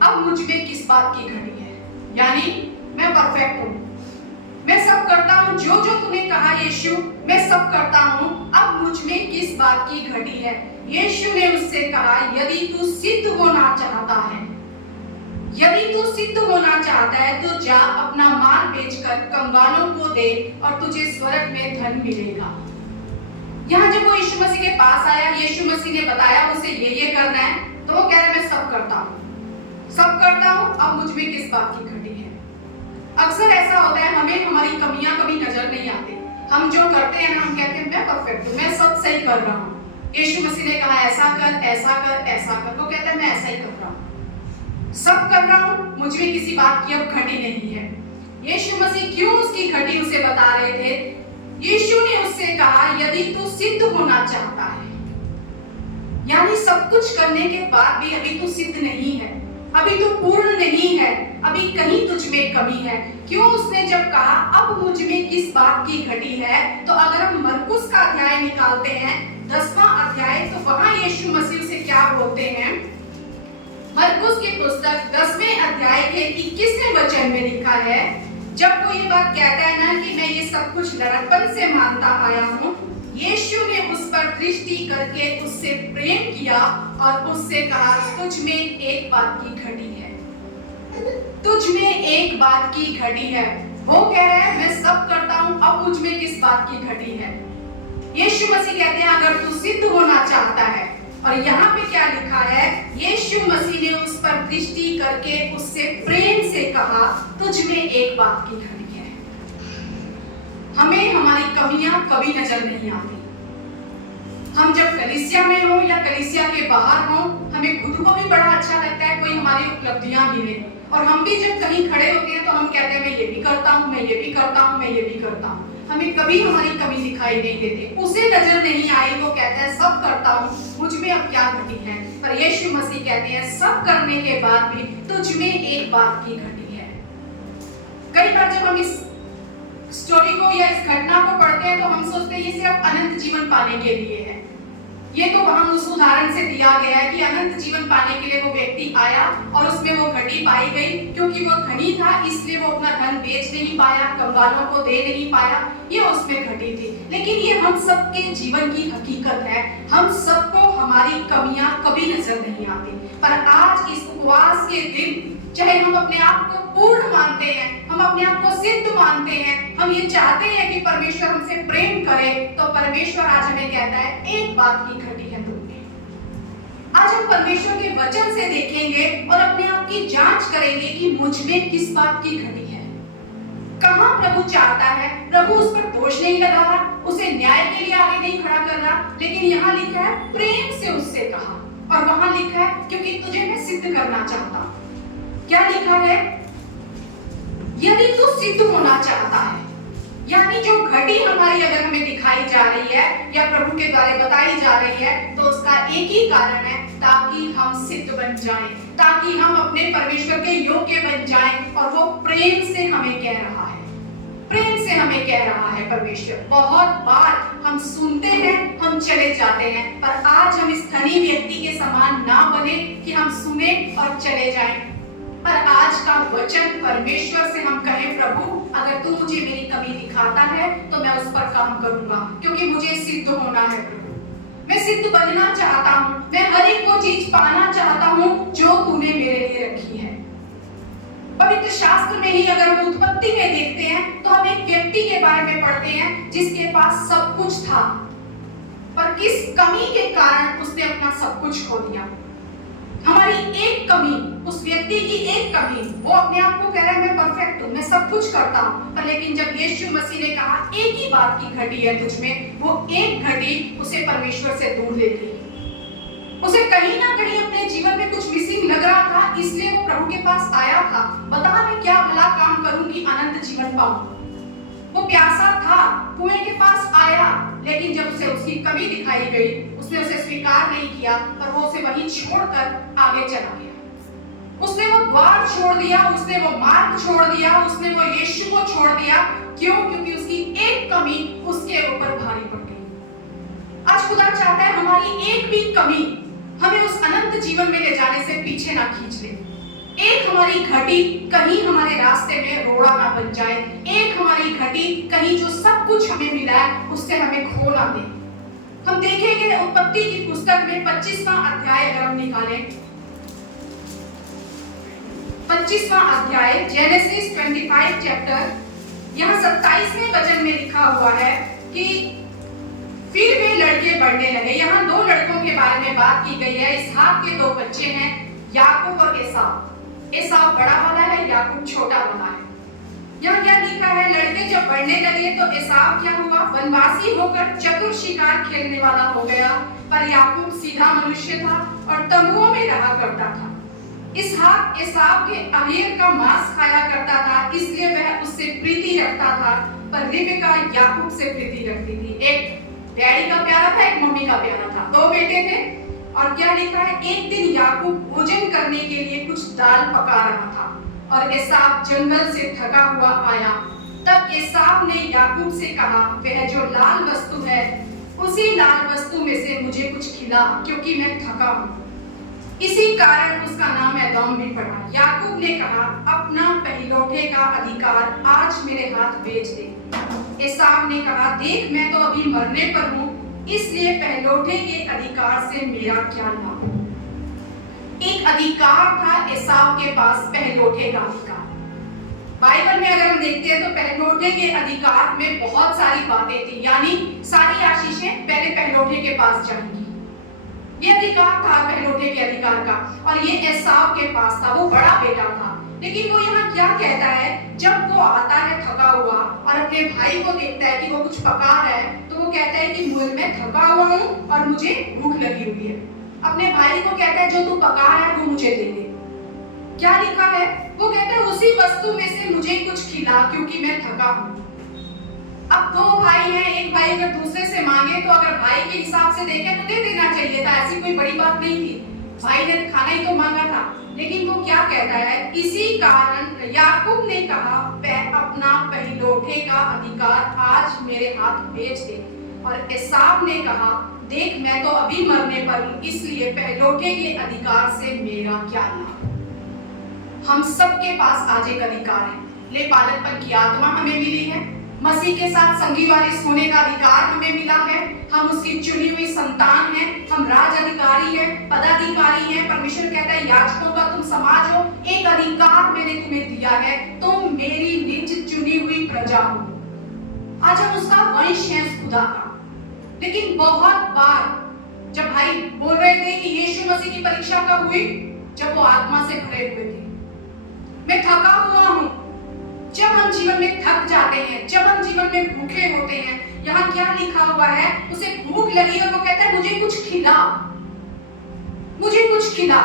अब मुझ में किस बात की घटी है? यानी मैं परफेक्ट हूं, मैं सब करता हूं, जो जो तूने कहा यीशु, मैं सब करता हूं, अब मुझ में किस बात की घटी है? यीशु ने उससे कहा, यदि तू सिद्ध होना चाहता है, यदि तू सिद्ध होना चाहता है तो जा अपना माल बेचकर कंगालों को दे और तुझे स्वर्ग में धन मिलेगा। यहाँ जब वो यीशु मसीह के पास आया, यीशु मसीह ने बताया उसे ये करना है, तो वो कह रहा है, मैं सब करता हूँ, सब करता हूँ, अब मुझ में किस बात की घटी है? अक्सर ऐसा होता है, हमें हमारी कमियां कभी नजर नहीं आती। हम जो करते हैं हम कहते हैं, मैं परफेक्ट हूँ, मैं सब सही कर रहा हूँ। यीशु मसीह ने कहा, ऐसा कर, ऐसा कर, ऐसा कर। वो कहता है, मैं ऐसा ही कर रहा हूँ, सब कर रहा हूँ, मुझ में किसी बात की अब घटी नहीं है। यीशु मसीह क्यों उसकी घटी उसे बता रहे थे? यीशु ने उससे कहा, यदि तू सिद्ध होना चाहता है, यानी सब कुछ करने के बाद भी अभी तू सिद्ध नहीं है, अभी तू पूर्ण नहीं है, अभी कहीं तुझ में कमी है। क्यों? उसने जब कहा, अब मुझ में किस बात की घटी है, तो अगर हम मरकुस का अध्याय निकालते हैं, 10वां अध्याय, तो वहां यीशु मसीह से क्या बोलते हैं? मरकुस की पुस्तक 10वें अध्याय के 21वें वचन में लिखा है, जब वो ये बात कहता है ना कि मैं ये सब कुछ लड़कपन से मानता आया हूँ, यीशु ने उस पर दृष्टि करके उससे प्रेम किया और उससे कहा, तुझ में एक बात की घटी है, तुझ में एक बात की घटी है। वो कह रहा है, मैं सब करता हूँ, अब मुझ में किस बात की घटी है? यीशु मसीह कहते हैं, अगर तू सिद्ध होना चाहता है, और यहाँ पे क्या लिखा है? यीशु मसीह ने उस पर दृष्टि करके उससे प्रेम से कहा, तुझ में एक बात की घटी है। हमें हमारी कमियां कभी नजर नहीं आती। हम जब कलीसिया में हो या कलीसिया के बाहर हो, हमें खुद को भी बड़ा अच्छा लगता है कोई हमारी उपलब्धियां गिने, और हम भी जब कहीं खड़े होते हैं तो हम कहते हैं, मैं ये भी करता हूँ, मैं ये भी करता हूँ, मैं ये भी करता हूँ। हमें कभी हमारी कमी दिखाई नहीं देती, उसे नजर नहीं आई, वो कहता है सब करता हूँ, मुझ में अब क्या घटी है? पर यीशु मसीह कहते हैं, सब करने के बाद भी तुझ में एक बात की घटी है। कई बार जब हम इस स्टोरी को या इस घटना को पढ़ते हैं तो हम सोचते हैं ये सिर्फ अनंत जीवन पाने के लिए है। ये तो वहां उस उदाहरण से दिया गया है कि अनंत जीवन पाने के लिए वो व्यक्ति आया और उसमें वो घटी पाई गई, क्योंकि वो धनी था इसलिए वो अपना धन बेच नहीं पाया, कंगालों को दे नहीं पाया, ये उसमें घटी थी। लेकिन ये हम सबके जीवन की हकीकत है, हम सबको हमारी कमियां कभी नजर नहीं आती। पर आज इस उपवास के दिन, चाहे हम अपने आप को पूर्ण मानते हैं, हम अपने आप को सिद्ध मानते हैं, हम ये चाहते हैं कि परमेश्वर हमसे प्रेम करे, तो परमेश्वर आज हमें कहता है, एक बात की घटी है तुम में। आज हम परमेश्वर के वचन से देखेंगे और अपने आप की जांच करेंगे कि मुझ में किस बात की घटी है। कहां प्रभु चाहता है, प्रभु उस पर दोष नहीं लगा रहा, उसे न्याय के लिए आगे नहीं खड़ा कर रहा, लेकिन यहाँ लिखा है प्रेम से उससे कहा, और वहां लिखा है क्योंकि तुझे मैं सिद्ध करना चाहता हूं। क्या लिखा है? यदि तू सिद्ध होना चाहता है, यानी जो घटी हमारी अगर हमें दिखाई जा रही है या प्रभु के द्वारा बताई जा रही है, तो उसका एक ही कारण है, ताकि हम सिद्ध बन जाएं, ताकि हम अपने परमेश्वर के योग्य बन जाएं। और वो प्रेम से हमें कह रहा है, प्रेम से हमें कह रहा है परमेश्वर। बहुत बार हम सुनते हैं, हम चले जाते हैं, पर आज हम इस धनी व्यक्ति के समान ना बने कि हम सुने और चले जाएं। पर आज का वचन परमेश्वर से हम कहें, प्रभु अगर तू मुझे मेरी कमी दिखाता है तो मैं उस पर काम करूंगा, क्योंकि मुझे सिद्ध होना है प्रभु। मैं सिद्ध बनना चाहता हूँ, मैं हर एक वो चीज पाना चाहता हूँ जो तूने मेरे लिए रखी है। पवित्र शास्त्र में ही अगर हम उत्पत्ति में देखते हैं तो हम एक व्यक्ति के बारे में पढ़ते हैं जिसके पास सब कुछ था, पर किस कमी के कारण उसने अपना सब कुछ खो दिया। हमारी एक कमी, उस व्यक्ति की एक कमी, वो अपने आप को कह रहा है मैं परफेक्ट हूँ, मैं सब कुछ करता हूँ, पर लेकिन जब यीशु मसीह ने कहा एक ही बात की घटी है तुझ में, वो एक घटी उसे परमेश्वर से दूर ले गई। उसे कहीं ना कहीं अपने जीवन में कुछ मिसिंग लग रहा था, इसलिए वो प्रभु के पास आया था, बता मैं क्या भला काम करूं कि अनंत जीवन पाऊं। वो प्यासा था, कुएं के पास आया, लेकिन जब उसे उसकी कमी दिखाई गई, उसने उसे स्वीकार नहीं किया, पर वो उसे वहीं छोड़कर आगे चला गया। उसने वो द्वार छोड़ दिया, उसने वो मार्ग छोड़ दिया, उसने वो यीशु को छोड़ दिया। क्यों? क्योंकि उसकी एक कमी उसके ऊपर भारी पड़ गई। आज खुदा चाहता है हमारी एक भी कमी हमें उस अनंत जीवन में ले जाने से पीछे ना खींच ले। एक हमारी घटी कहीं हमारे रास्ते में रोड़ा ना बन जाए, एक हमारी घटी कहीं जो सब कुछ हमें मिला है उससे हमें खो ना दे। हम देखेंगे उत्पत्ति की पुस्तक में 25वां अध्याय अगर हम निकालें, 25वां अध्याय जेनेसिस 25 चैप्टर, यहाँ 27वें वचन में लिखा हुआ है कि फिर वे लड़के बढ़ने लगे। यहाँ दो लड़कों के बारे में बात की गई है। इसहाक के दो बच्चे हैं, याकूब और एसाव। एसाव बड़ा वाला है, याकूब छोटा वाला है। यहाँ क्या लिखा है, लड़के जब बढ़ने लगे तो एसाव क्या हुआ, वनवासी होकर चतुर शिकार खेलने वाला हो गया, पर याकूब सीधा मनुष्य था और तंबुओं में रहा करता था। इसहाक एसाव के अहीर का मांस खाया करता था, इसलिए वह उससे प्रीति रखता था, पर रिबका याकूब से प्रीति रखती थी। एक डैडी का प्यारा था, एक मम्मी का प्यारा था, दो बेटे थे। और क्या लिखा है, एक दिन याकूब भोजन करने के लिए कुछ दाल पका रहा था और एसाव जंगल से थका हुआ आया। तब एसाव ने याकूब से कहा, वह जो लाल वस्तु है उसी लाल वस्तु में से मुझे कुछ खिला, क्योंकि मैं थका हूँ। इसी कारण उसका नाम एदोम भी पड़ा। याकूब ने कहा, अपना पहलौठे का अधिकार आज मेरे हाथ बेच दे। एसाव ने कहा, देख मैं तो अभी मरने पर हूँ, इसलिए पहलौठे के अधिकार से मेरा क्या लाभ। एक अधिकार था एसाव के पास, पहलौठे का अधिकार। बाइबल में अगर हम देखते हैं तो पहलौठे के अधिकार में बहुत सारी बातें थी, यानी सारी आशीषें पहले पहलौठे के पास जाएंगी। ये अधिकार था पहलौठे के अधिकार का, और ये एसाव के पास था, वो बड़ा बेटा था। लेकिन वो यहाँ क्या कहता है, जब वो आता है थका हुआ और अपने भाई को देखता है कि वो कुछ पका है, तो वो कहता है कि मैं थका हुआ हूँ और मुझे भूख लगी हुई है। अपने भाई को कहता है जो तू पका है वो मुझे दे दे। क्या लिखा है, वो कहता है उसी वस्तु में से मुझे कुछ खिला, क्योंकि मैं थका हूँ। अब दो भाई हैं, एक भाई अगर दूसरे से मांगे तो अगर भाई के हिसाब से देखे तो दे देना चाहिए था, ऐसी कोई बड़ी बात नहीं थी। भाई ने खाना ही तो मांगा था। लेकिन वो क्या कहता है, इसी कारण याकूब ने कहा, अपना पहलौठे का अधिकार आज मेरे हाथ बेच दे। और एसाव ने कहा, देख मैं तो अभी मरने पर हूँ, इसलिए पहलौठे के अधिकार से मेरा क्या लाभ। हम सबके पास आज एक अधिकार है। ले पालकपन की आत्मा हमें मिली है, मसीह के साथ संगी वारिस होने का अधिकार हमें मिला है, हम उसकी चुनी हुई संतान हैं, हम राज अधिकारी हैं, पदाधिकारी हैं। परमेश्वर कहता है याजकों का तुम समाज हो, एक अधिकार मैंने तुम्हें दिया है, तुम मेरी निज चुनी हुई प्रजा हो। आज हम उसका वंश हैं, उस खुदा का। लेकिन बहुत बार जब भाई बोल रहे थे कि यीशु मसीह की परीक्षा कब हुई, जब वो आत्मा से भरे हुए थे। मैं थका हुआ हूँ। जब हम जीवन में थक जाते हैं, जब हम जीवन में भूखे होते हैं, यहाँ क्या लिखा हुआ है, उसे भूख लगी और वो कहता है मुझे कुछ खिला, मुझे कुछ खिला,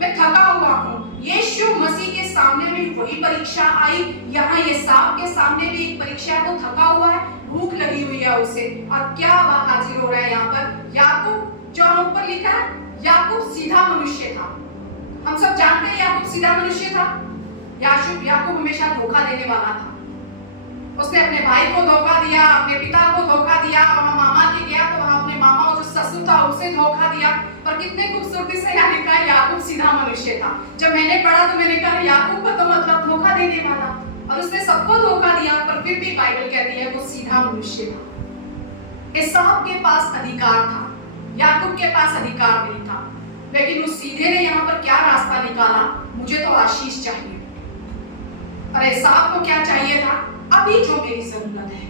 मैं थका हुआ हूँ। यीशु मसीह के सामने भी वही परीक्षा आई, यहाँ एसाव के सामने भी एक परीक्षा है। वो थका हुआ है, भूख लगी हुई है उसे, और क्या वह हाजिर हो रहा है यहाँ पर, याकूब। जो हम ऊपर लिखा है, याकूब सीधा सीधा मनुष्य था। हम सब जानते हैं याकूब सीधा मनुष्य था। याकूब हमेशा धोखा देने वाला था। उसने अपने भाई को धोखा दिया, अपने पिता को धोखा दिया, वहां मामा के गया तो वहां अपने मामा और जो ससुर था उसे धोखा दिया। पर कितने खूबसूरती से यहाँ लिखा है याकूब सीधा मनुष्य था। जब मैंने पढ़ा तो मैंने कहा याकूब का तो मतलब धोखा देने वाला, और उसने सबको धोखा दिया, पर फिर भी बाइबल कहती है वो सीधा मनुष्य था। एसाव के पास अधिकार था, याकूब के पास अधिकार नहीं था, लेकिन उस सीधे ने यहाँ पर क्या रास्ता निकाला, मुझे तो आशीष चाहिए। और एसाव को क्या चाहिए था, अभी जो मेरी जरूरत है,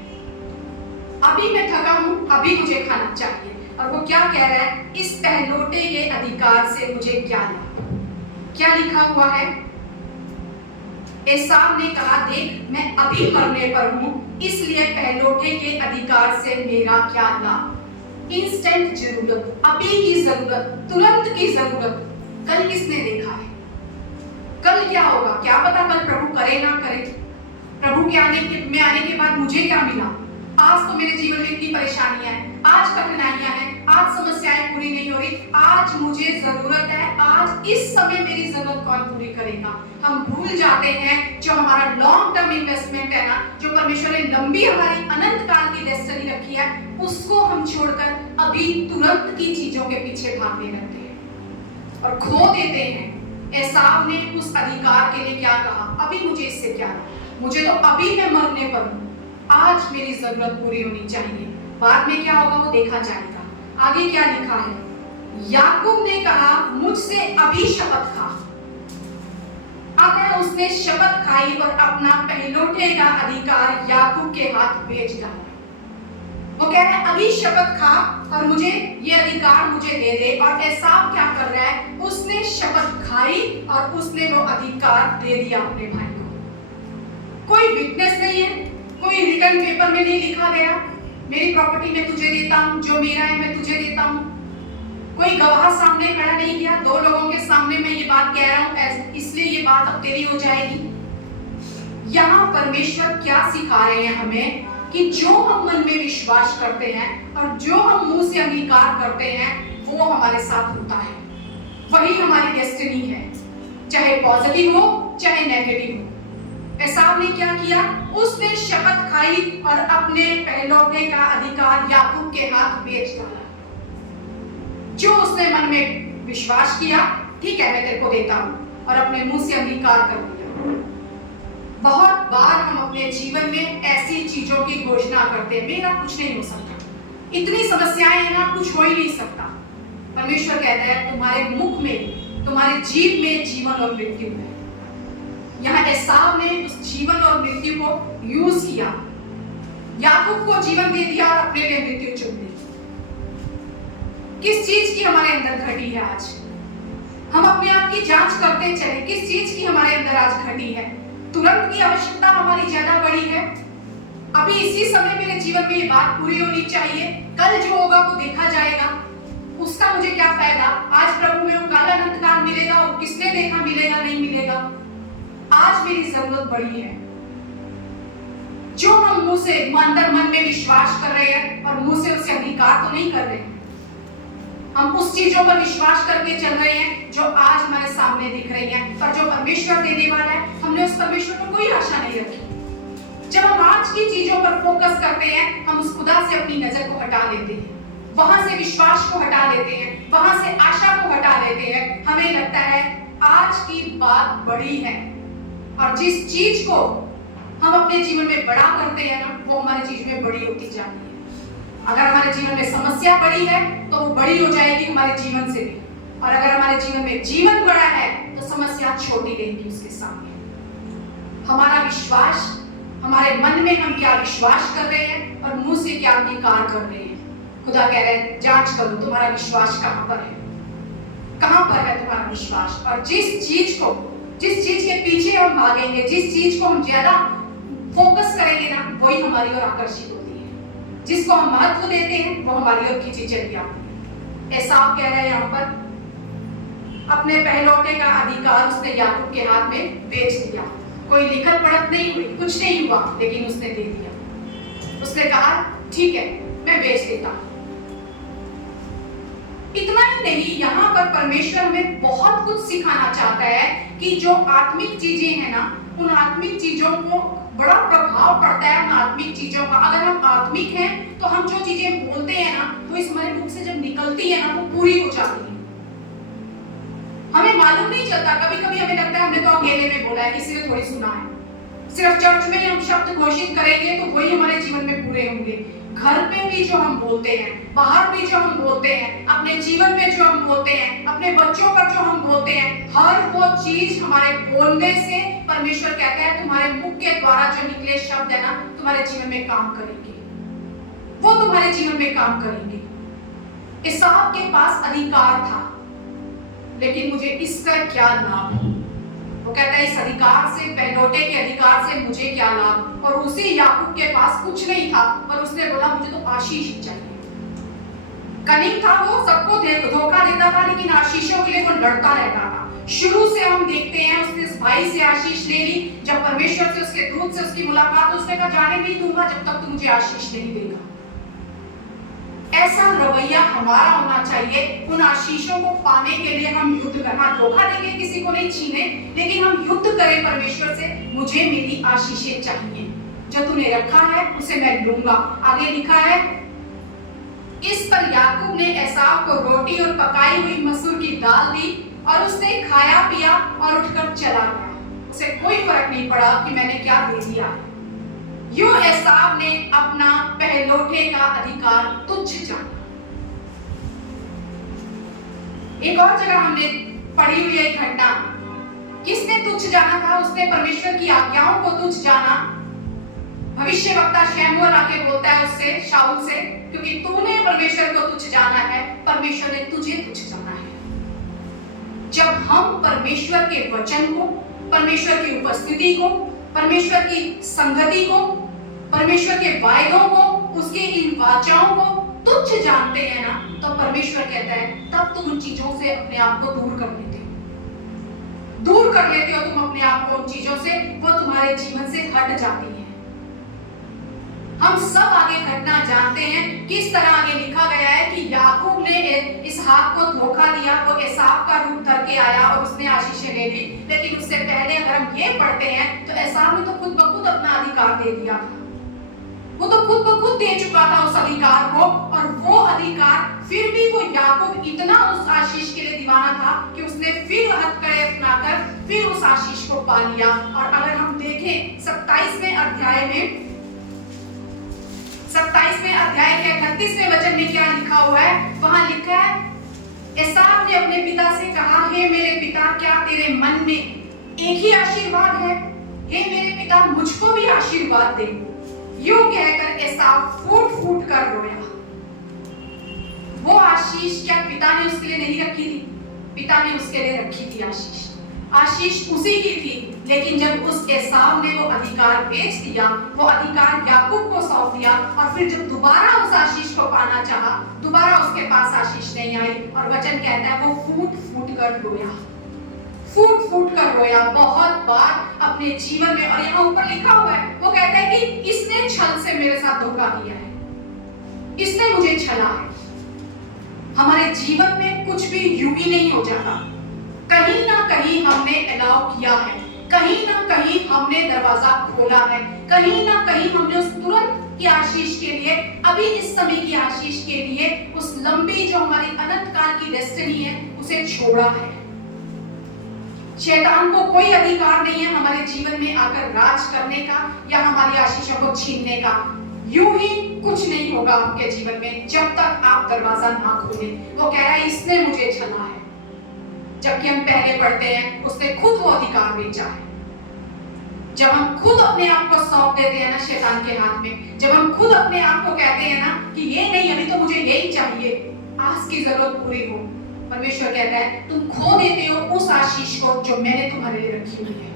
अभी मैं थका हूं, अभी मुझे खाना चाहिए। और वो क्या कह रहा है, इस पहलौठे के अधिकार से मुझे क्या लाभ। क्या लिखा हुआ है, एसाव ने कहा देख मैं अभी मरने पर हूं, इसलिए पहलौठे के अधिकार से मेरा क्या लाभ। इंस्टेंट जरूरत, अभी की जरूरत, तुरंत की जरूरत। कल किसने देखा है, कल क्या होगा, क्या पता कल प्रभु करे ना करे। प्रभु के आने के बाद मुझे क्या मिला। आज तो मेरे जीवन में इतनी परेशानियां हैं, आज कठिनाइयां हैं, आज समस्याएं पूरी नहीं हो रही, आज मुझे जरूरत है, आज इस समय मेरी जरूरत कौन पूरी करेगा। हम भूल जाते हैं जो हमारा लॉन्ग टर्म इन्वेस्टमेंट है ना, जो परमेश्वर ने लंबी हमारी अनंत काल की डेस्टिनी रखी है, उसको हम छोड़कर अभी तुरंत की चीजों के पीछे भागने लगते हैं और खो देते हैं। एसाव ने उस अधिकार के लिए क्या कहा, अभी मुझे इससे क्या, मुझे तो अभी मैं मरने पर हूं, आज मेरी जरूरत पूरी होनी चाहिए, बाद में क्या होगा वो देखा जाएगा। आगे क्या लिखा है, याकूब ने कहा मुझसे अभी शपथ खा। अगर उसने शपथ खाई और अपना पहलौठे का अधिकार याकूब के हाथ भेज डाला। वो कह रहा है अभी शपथ खा और मुझे ये अधिकार मुझे दे दे। और एसाव क्या कर रहा है, उसने शपथ खाई और उसने वो अधिकार दे दिया अपने भाई को। कोई विटनेस नहीं है, कोई रिटर्न पेपर में नहीं लिखा गया मेरी प्रॉपर्टी मैं तुझे देता हूं, जो मेरा है मैं तुझे देता हूं। कोई गवाह सामने खड़ा नहीं किया, दो लोगों के सामने मैं ये बात कह रहा हूं इसलिए ये बात अब तेरी हो जाएगी। यहाँ परमेश्वर क्या सिखा रहे हैं हमें कि जो हम मन में विश्वास करते हैं और जो हम मुंह से अंगीकार करते हैं वो हमारे साथ होता है, वही हमारी डेस्टिनी है, चाहे पॉजिटिव हो चाहे नेगेटिव हो। एसाव ने क्या किया, उसने शपथ खाई और अपने पहलौठे का अधिकार याकूब के हाथ बेच डाला। जो उसने मन में विश्वास किया, ठीक है मैं तेरे को देता हूं, और अपने मुंह से अंगीकार कर दिया। बहुत बार हम अपने जीवन में ऐसी चीजों की घोषणा करते हैं, मेरा कुछ नहीं हो सकता, इतनी समस्याएं हैं ना, कुछ हो ही नहीं सकता। परमेश्वर कहता है तुम्हारे मुख में, तुम्हारे जीव में जीवन और मृत्यु है। यहाँ एसाव ने उस जीवन और मृत्यु को यूज किया, याकूब को जीवन दे दिया और अपने लिए मृत्यु चुन ली। किस चीज की हमारे अंदर घटी है आज, हम अपने आप की जांच करते चले, किस चीज की हमारे अंदर आज घटी है। तुरंत की आवश्यकता हमारी ज्यादा बड़ी है, अभी इसी समय मेरे जीवन में ये बात पूरी होनी चाहिए, कल जो होगा वो देखा जाएगा, उसका मुझे क्या फायदा। आज प्रभु में कल अनंत काल मिलेगा, वो किसने देखा मिलेगा नहीं मिलेगा। आज मेरी जरूरत बड़ी है। जो हम मुंह से अंदर मन में विश्वास कर रहे हैं और मुंह से उसे अंगीकार तो नहीं कर रहे हैं, हम उस चीजों पर विश्वास करके चल रहे हैं जो आज हमारे सामने दिख रही हैं, पर जो परमेश्वर देने वाला है हमने उस परमेश्वर पर कोई आशा नहीं रखी। जब हम आज की चीजों पर फोकस करते हैं, हम उस खुदा से अपनी नजर को हटा लेते हैं, वहां से विश्वास को हटा लेते हैं, वहां से आशा को हटा लेते हैं। हमें लगता है आज की बात बड़ी है, और जिस चीज को हम अपने जीवन में बड़ा करते हैं ना, वो हमारे जीवन में बड़ी होती जाती है। अगर हमारे जीवन में समस्या बड़ी है तो वो बड़ी हो जाएगी हमारे जीवन से भी, और अगर हमारे जीवन में जीवन बड़ा है तो समस्या छोटी रहेगी उसके सामने। हमारा विश्वास, हमारे मन में हम क्या विश्वास कर रहे हैं और मुंह से क्या अंगीकार कर रहे हैं। खुदा कह रहे हैं जांच करो तुम्हारा विश्वास कहां पर है, कहां पर है तुम्हारा विश्वास। और जिस चीज के पीछे हम भागेंगे, जिस चीज को हम ज्यादा फोकस करेंगे ना, वही हमारी ओर आकर्षित होती है। जिसको हम महत्व देते हैं वो हमारी ओर खींची चली आती है। एसाव कह रहे हैं यहाँ पर अपने पहलौठे का अधिकार उसने याकूब के हाथ में बेच दिया। कोई लिखत पढ़त नहीं हुई, कुछ नहीं हुआ, लेकिन उसने दे दिया। उसने कहा ठीक है मैं बेच देता हूं। इतना ही नहीं, यहाँ पर परमेश्वर हमें बहुत कुछ सिखाना चाहता है कि जो आत्मिक चीजें हैं ना, उन आत्मिक चीजों को बड़ा प्रभाव पड़ता है उन आत्मिक चीजों का। अगर हम आत्मिक हैं तो हम जो चीजें बोलते हैं ना, वो इस हमारे मुख से जब निकलती है ना, वो पूरी हो जाती है। हमें मालूम नहीं चलता, कभी कभी हमें लगता है हमने तो अकेले में बोला है, किसी ने थोड़ी सुना है। सिर्फ चर्च में ही हम शब्द घोषित करेंगे तो वही हमारे जीवन में पूरे होंगे। घर पे भी जो हम बोलते हैं, बाहर भी जो हम बोलते हैं, अपने जीवन में जो हम बोलते हैं, अपने बच्चों पर जो हम बोलते हैं, हर वो चीज हमारे बोलने से परमेश्वर कहता है तुम्हारे मुख के द्वारा जो निकले शब्द है ना, तुम्हारे जीवन में काम करेंगे, वो तुम्हारे जीवन में काम करेंगे। एसाव के पास अधिकार था, लेकिन मुझे इसका क्या लाभ? वो कहता है इस अधिकार से, पहलौठे के अधिकार से मुझे क्या लाभ? और उसी याकूब के पास कुछ नहीं था और उसने बोला मुझे तो आशीष चाहिए। कनिंग था, वो सबको धोखा देता था, लेकिन आशीषों के लिए वो लड़ता रहता था। शुरू से हम देखते हैं उसने इस भाई से आशीष ले ली। जब परमेश्वर से, उसके दूत से उसकी मुलाकात, उसने कहा जाने नहीं दूंगा जब तक तू मुझे आशीष नहीं देगा। ऐसा रवैया हमारा होना चाहिए। उन आशीषों को पाने के लिए हम युद्ध करना, धोखा देंगे, किसी को नहीं छीने, लेकिन हम युद्ध करें परमेश्वर से। मुझे मेरी आशीषें चाहिए, जो तूने रखा है उसे मैं लूंगा। आगे लिखा है, इस पर याकूब ने एसाव को रोटी और पकाई हुई मसूर की दाल दी और उसने खाया पिया और उठकर चला गया। उसे कोई फर्क नहीं पड़ा कि मैंने क्या दे दिया। यूं एसाव ने अपना पहलौठे का अधिकार तुच्छ जाना। एक और जगह हमने पढ़ी हुई एक घटना, किसने तुच्छ जाना था? उसने परमेश्वर की आज्ञाओं को तुच्छ जाना। भविष्यवक्ता शमूएल आके बोलता है उससे, शाऊल से, क्योंकि तूने परमेश्वर को तुच्छ जाना है, परमेश्वर ने तुझे तुच्छ जाना है। जब हम परमेश्वर के वचन को, परमेश्वर की उपस्थिति को, परमेश्वर की संगति को, परमेश्वर के वायदों को, उसके इन वाचाओं को तुच्छ जानते हैं ना, तो परमेश्वर कहता है तब तुम उन चीजों से अपने आप को दूर कर लेते हो। दूर कर लेते हो तुम अपने आप को उन चीजों से, वो तुम्हारे जीवन से हट जाती है। हम सब आगे घटना जानते हैं, किस तरह आगे लिखा गया है कि याकूब ने इसहाक को धोखा दिया, वो एसाव का रूप धर के आया और उसने आशीषें ले ली। लेकिन उससे पहले अगर हम ये पढ़ते हैं तो एसाव ने तो खुद ब खुद अपना अधिकार दे दिया था। वो तो खुद ब खुद दे चुका था उस अधिकार को, और वो अधिकार फिर भी वो याकूब इतना उस आशीष के लिए दीवाना था कि उसने फिर हथकड़े अपनाकर फिर उस आशीष को पा लिया। और अगर हम देखें 27वें अध्याय में, 27वें अध्याय के 38वें वचन में क्या लिखा हुआ है? वहां लिखा है, एसाव ने अपने पिता से कहा, हे मेरे पिता, क्या तेरे मन में एक ही आशीर्वाद है? हे मेरे पिता, मुझको भी आशीर्वाद दे। यूं कहकर एसाव फूट फूट कर रोया। वो आशीष क्या पिता ने उसके लिए नहीं रखी थी? पिता ने उसके लिए रखी थी आशीष। आशीष उसी की थी, लेकिन जब उस एसाव ने वो अधिकार बेच दिया, वो अधिकार याकूब को सौंप दिया, और फिर जब दोबारा उस आशीष को पाना चाहा, दोबारा उसके पास आशीष नहीं आई। और वचन कहता है वो फूट फूट कर रोया, फूट फूट कर रोया बहुत बार अपने जीवन में। और यहाँ ऊपर लिखा हुआ है, वो कहता है कि इसने छल से मेरे साथ धोखा किया है, इसने मुझे छला है। हमारे जीवन में कुछ भी यूं ही नहीं हो जाता, कहीं ना कहीं हमने अलाउ किया है, कहीं ना कहीं हमने दरवाजा खोला है, कहीं ना कहीं हमने उस तुरंत की आशीष के लिए, अभी इस समय की आशीष के लिए, उस लंबी जो हमारी अनंत काल की डेस्टिनी है, उसे छोड़ा है। शैतान को कोई अधिकार नहीं है हमारे जीवन में आकर राज करने का या हमारी आशीषों को छीनने का। यूं ही कुछ नहीं होगा आपके जीवन में जब तक आप दरवाजा ना खोलें। वो कह रहा है इसने मुझे छला है, जबकि हम पहले पढ़ते हैं उसने खुद वो अधिकार बेचा है। जब हम खुद अपने आप को सौंप देते हैं ना शैतान के हाथ में, जब हम खुद अपने आप को कहते हैं ना कि ये नहीं, अभी तो मुझे यही चाहिए, आज की जरूरत पूरी हो, परमेश्वर कहता है तुम खो देते हो उस आशीष को जो मैंने तुम्हारे लिए रखी हुई है।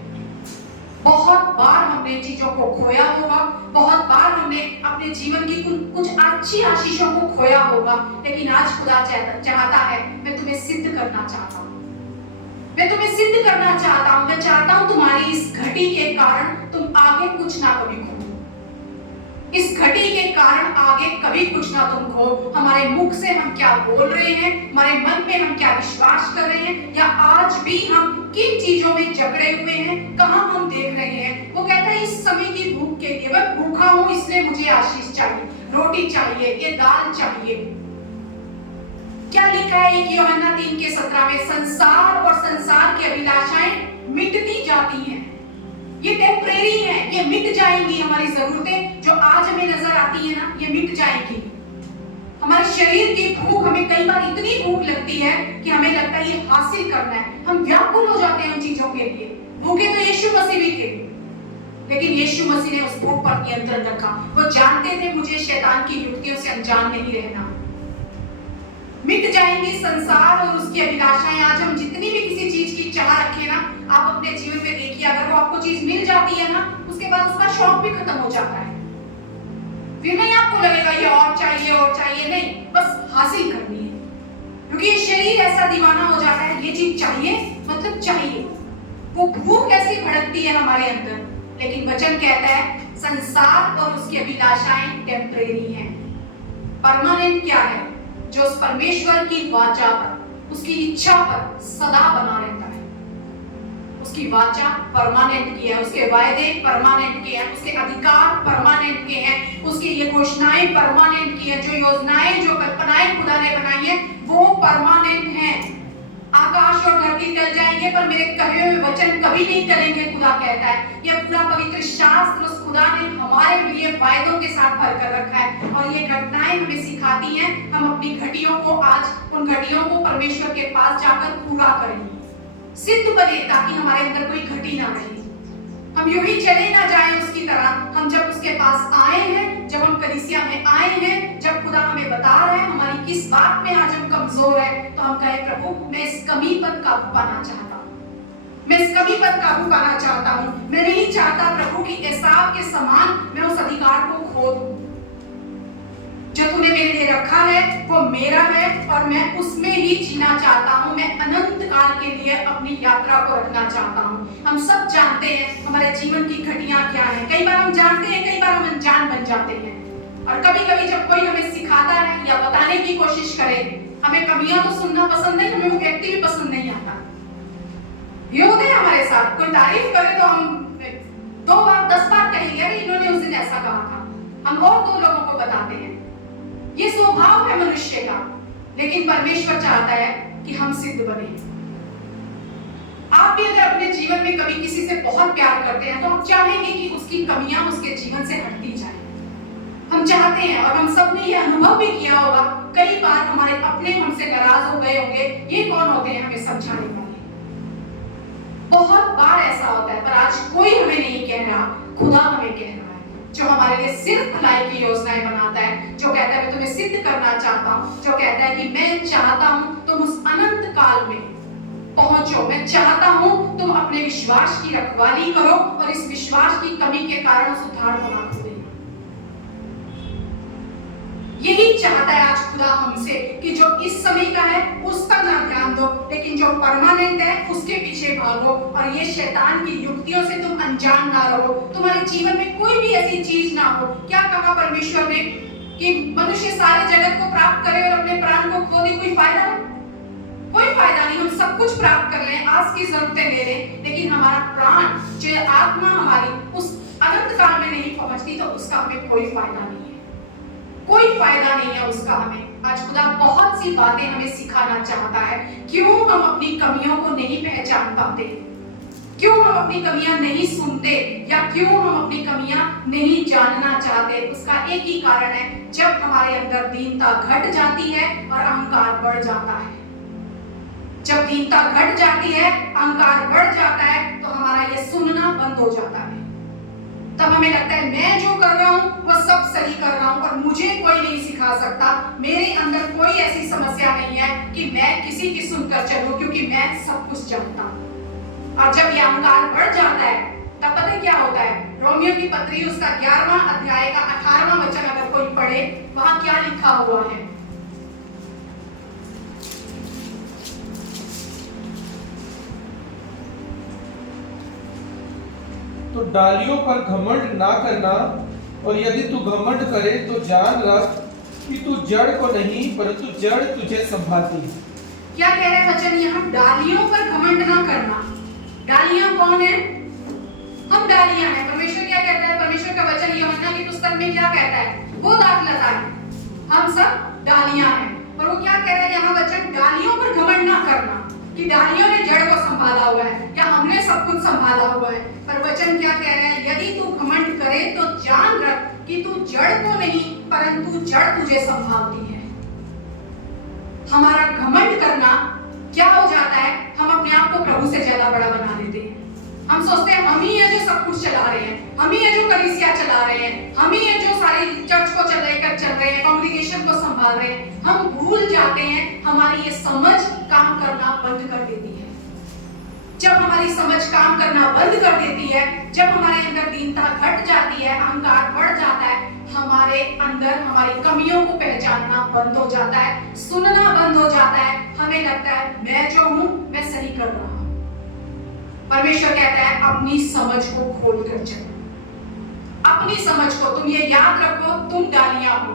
बहुत बार हमने चीजों को खोया होगा, बहुत बार हमने अपने जीवन की कुछ अच्छी आशीषों को खोया होगा, लेकिन आज खुदा चाहता है, मैं तुम्हें सिद्ध करना चाहता हूँ, मैं तुम्हें सिद्ध करना चाहता हूँ, मैं चाहता हूँ तुम्हारी इस घटी के कारण तुम आगे कुछ ना कभी खो। इस घटी के कारण आगे कभी कुछ ना तुम हो। हमारे मुख से हम क्या बोल रहे हैं, हमारे मन में हम क्या विश्वास कर रहे हैं, या आज भी हम किन चीजों में जकड़े हुए हैं, कहां हम देख रहे हैं। वो कहता है इस समय की भूख के लिए मैं भूखा हूं, इसलिए मुझे आशीष चाहिए, रोटी चाहिए, ये दाल चाहिए। क्या लिखा है कि यूहन्ना 3:17 में, संसार और संसार की अभिलाषाएं मिटती जाती हैं, ये टेम्परेरी है, ये मिट जाएंगी। हमारी जरूरतें जो आज हमें नजर आती है ना, ये मिट जाएंगी। हमारे शरीर की भूख, हमें कई बार इतनी भूख लगती है कि हमें लगता है ये हासिल करना है, हम व्याकुल हो जाते हैं उन चीजों के लिए। भूखे तो यीशु मसीह भी थे, लेकिन यीशु मसीह ने उस भूख पर नियंत्रण रखा। वो जानते थे मुझे शैतान की युक्तियों से अनजान नहीं रहना। मिट जाएंगी संसार और उसकी अभिलाषाएं। आज हम जितनी भी किसी चीज की चाह रखें ना, आप अपने जीवन में देखिए, अगर वो आपको चीज मिल जाती है ना, उसके बाद उसका शौक भी खत्म हो जाता है। फिर नहीं आपको लगेगा ये और चाहिए, नहीं, बस हासिल करनी है। क्योंकि ये शरीर ऐसा दीवाना हो जाता है, ये चीज चाहिए मतलब चाहिए। वो भूख ऐसी भड़कती है हमारे अंदर। लेकिन वचन कहता है संसार और उसकी अभिलाषाएं टेम्परेरी हैं, परमानेंट क्या है? जो उस परमेश्वर की वाचा पर, उसकी इच्छा पर सदा बना रहता है। उसकी वाचा परमानेंट की है, उसके वायदे परमानेंट के हैं, उसके अधिकार परमानेंट के हैं, उसकी ये घोषणाएं परमानेंट की है, जो योजनाएं, जो कल्पनाएं खुदा ने बनाई है वो परमानेंट हैं। आकाश और धरती टल जाएंगे पर मेरे कहे हुए वचन कभी नहीं टलेंगे, खुदा कहता है। यह पूरा पवित्र शास्त्र उस खुदा ने हमारे लिए वायदों के साथ भर कर रखा है, और ये घटनाएं हमें सिखाती हैं हम अपनी घटियों को, आज उन घटियों को परमेश्वर के पास जाकर पूरा करें, सिद्ध बने, ताकि हमारे अंदर कोई घटी ना रहे। हम यूं ही चले ना जाएं उसकी तरह। हम जब उसके पास आए हैं, जब हम कलीसिया में आए हैं, जब खुदा हमें बता रहा है हमारी किस बात में आज हम कमजोर हैं, तो हम कहें प्रभु मैं इस कमी पर काबू पाना चाहता हूँ, मैं इस कमी पर काबू पाना चाहता हूँ। मैं नहीं चाहता प्रभु की एसाव के समान मैं उस अधिकार को खो दूं। जो तूने मेरे लिए रखा है वो मेरा है और मैं उसमें ही जीना चाहता हूँ। मैं अनंत काल के लिए अपनी यात्रा को रखना चाहता हूँ। हम सब जानते हैं हमारे जीवन की घटियां क्या हैं। कई बार हम जानते हैं, कई बार हम अनजान बन जाते हैं। और कभी कभी जब कोई हमें सिखाता है या बताने की कोशिश करे, हमें कमियां तो सुनना पसंद नहीं, हमें वो व्यक्ति भी पसंद नहीं आता। ये होता है हमारे साथ, कोई तारीफ करे तो हम 2 बार 10 बार कहेंगे इन्होंने उस दिन ऐसा कहा था, हम और 2 लोगों को बताते हैं। ये स्वभाव है मनुष्य का, लेकिन परमेश्वर चाहता है कि हम सिद्ध बने। आप भी अगर अपने जीवन में कभी किसी से बहुत प्यार करते हैं तो आप चाहेंगे कि उसकी कमियां उसके जीवन से हटती जाएं। हम चाहते हैं, और हम सब ने ये अनुभव भी किया होगा, कई बार हमारे अपने हमसे नाराज हो गए होंगे। ये कौन होते हैं हमें समझाने वाले? बहुत बार ऐसा होता है, पर आज कोई हमें नहीं कह रहा, खुदा हमें कह रहा है, जो हमारे लिए सिर्फ भलाई की योजनाएं बनाता है, जो कहता है मैं तुम्हें सिद्ध करना चाहता हूँ, जो कहता है कि मैं चाहता हूँ तुम उस अनंत काल में पहुंचो, मैं चाहता हूँ तुम अपने विश्वास की रखवाली करो और इस विश्वास की कमी के कारण उस उद्धार को ना खो। यही चाहता है आज खुदा हमसे कि जो इस समय का है उस पर ना ध्यान दो, लेकिन जो परमानेंट है उसके पीछे भागो, और ये शैतान की युक्तियों से तुम अनजान ना रहो। तुम्हारे जीवन में कोई भी ऐसी चीज ना हो। क्या कहा परमेश्वर ने कि मनुष्य सारे जगत को प्राप्त करे और अपने प्राण को खो दे? कोई फायदा नहीं, कोई फायदा नहीं। हम सब कुछ प्राप्त कर लें, आज की जरूरतें ले लें, लेकिन हमारा प्राण, जो आत्मा हमारी उस अनंत काल में नहीं पहुंचती तो उसका हमें कोई फायदा नहीं है, कोई फायदा नहीं है उसका हमें। आज खुदा बहुत सी बातें हमें सिखाना चाहता है। क्यों हम अपनी कमियों को नहीं पहचान पाते, क्यों हम अपनी कमियां नहीं सुनते, या क्यों हम अपनी कमियां नहीं जानना चाहते? उसका एक ही कारण है, जब हमारे अंदर दीनता घट जाती है और अहंकार बढ़ जाता है। जब दीनता घट जाती है, अहंकार बढ़ जाता है, तो हमारा ये सुनना बंद हो जाता है। तब हमें लगता है मैं जो कर रहा हूँ वो सब सही कर रहा हूँ और मुझे कोई नहीं सिखा सकता, मेरे अंदर कोई ऐसी समस्या नहीं है कि मैं किसी की सुनकर चलूं, क्योंकि मैं सब कुछ जानता हूँ। और जब ये अहंकार बढ़ जाता है तब पता है क्या होता है? रोमियो की पत्री उसका 11वां अध्याय का 18वां वचन अगर कोई पढ़े, वहां क्या लिखा हुआ है? तो डालियों पर घमंड ना करना, और यदि तू घमंड करे तो जान रख कि तू जड़ को नहीं परंतु जड़ तुझे संभालती है। क्या कह रहा है वचन यहाँ? डालियों पर घमंड ना करना। डालियां कौन है? हम डालियां हैं। परमेश्वर क्या कहता है? परमेश्वर का वचन यूहन्ना की पुस्तक में क्या कहता है? वो दाखलता है, हम सब डालियां हैं। और वो क्या कह रहा है यहाँ वचन? डालियों पर घमंड ना करना कि डालियों ने जड़ को संभाला हुआ है या हमने सब कुछ संभाला हुआ है। पर वचन क्या कह रहा है? यदि तू घमंड करे तो जान रख कि तू जड़ को नहीं परंतु जड़ तुझे संभालती है। हमारा घमंड करना क्या हो जाता है? हम अपने आप को प्रभु से ज्यादा बड़ा बना देते हैं। हम सोचते हैं हम ही है जो सब कुछ चला रहे हैं, हम ही है जो कलीसिया चला रहे हैं, हम ही है जो सारी चर्च को चल रहे हैं, कांग्रीगेशन को संभाल रहे हैं। हम भूल जाते हैं, हमारी ये समझ काम करना बंद कर देती है। जब हमारी समझ काम करना बंद कर देती है, जब हमारे अंदर दीनता घट जाती है, अहंकार बढ़ जाता है, हमारे अंदर हमारी कमियों को पहचानना बंद हो जाता है, सुनना बंद हो जाता है। हमें लगता है मैं जो हूं मैं सही कर रहा हूं। परमेश्वर कहता है अपनी समझ को खोल कर चलो। अपनी समझ को, तुम ये याद रखो, तुम डालियां हो,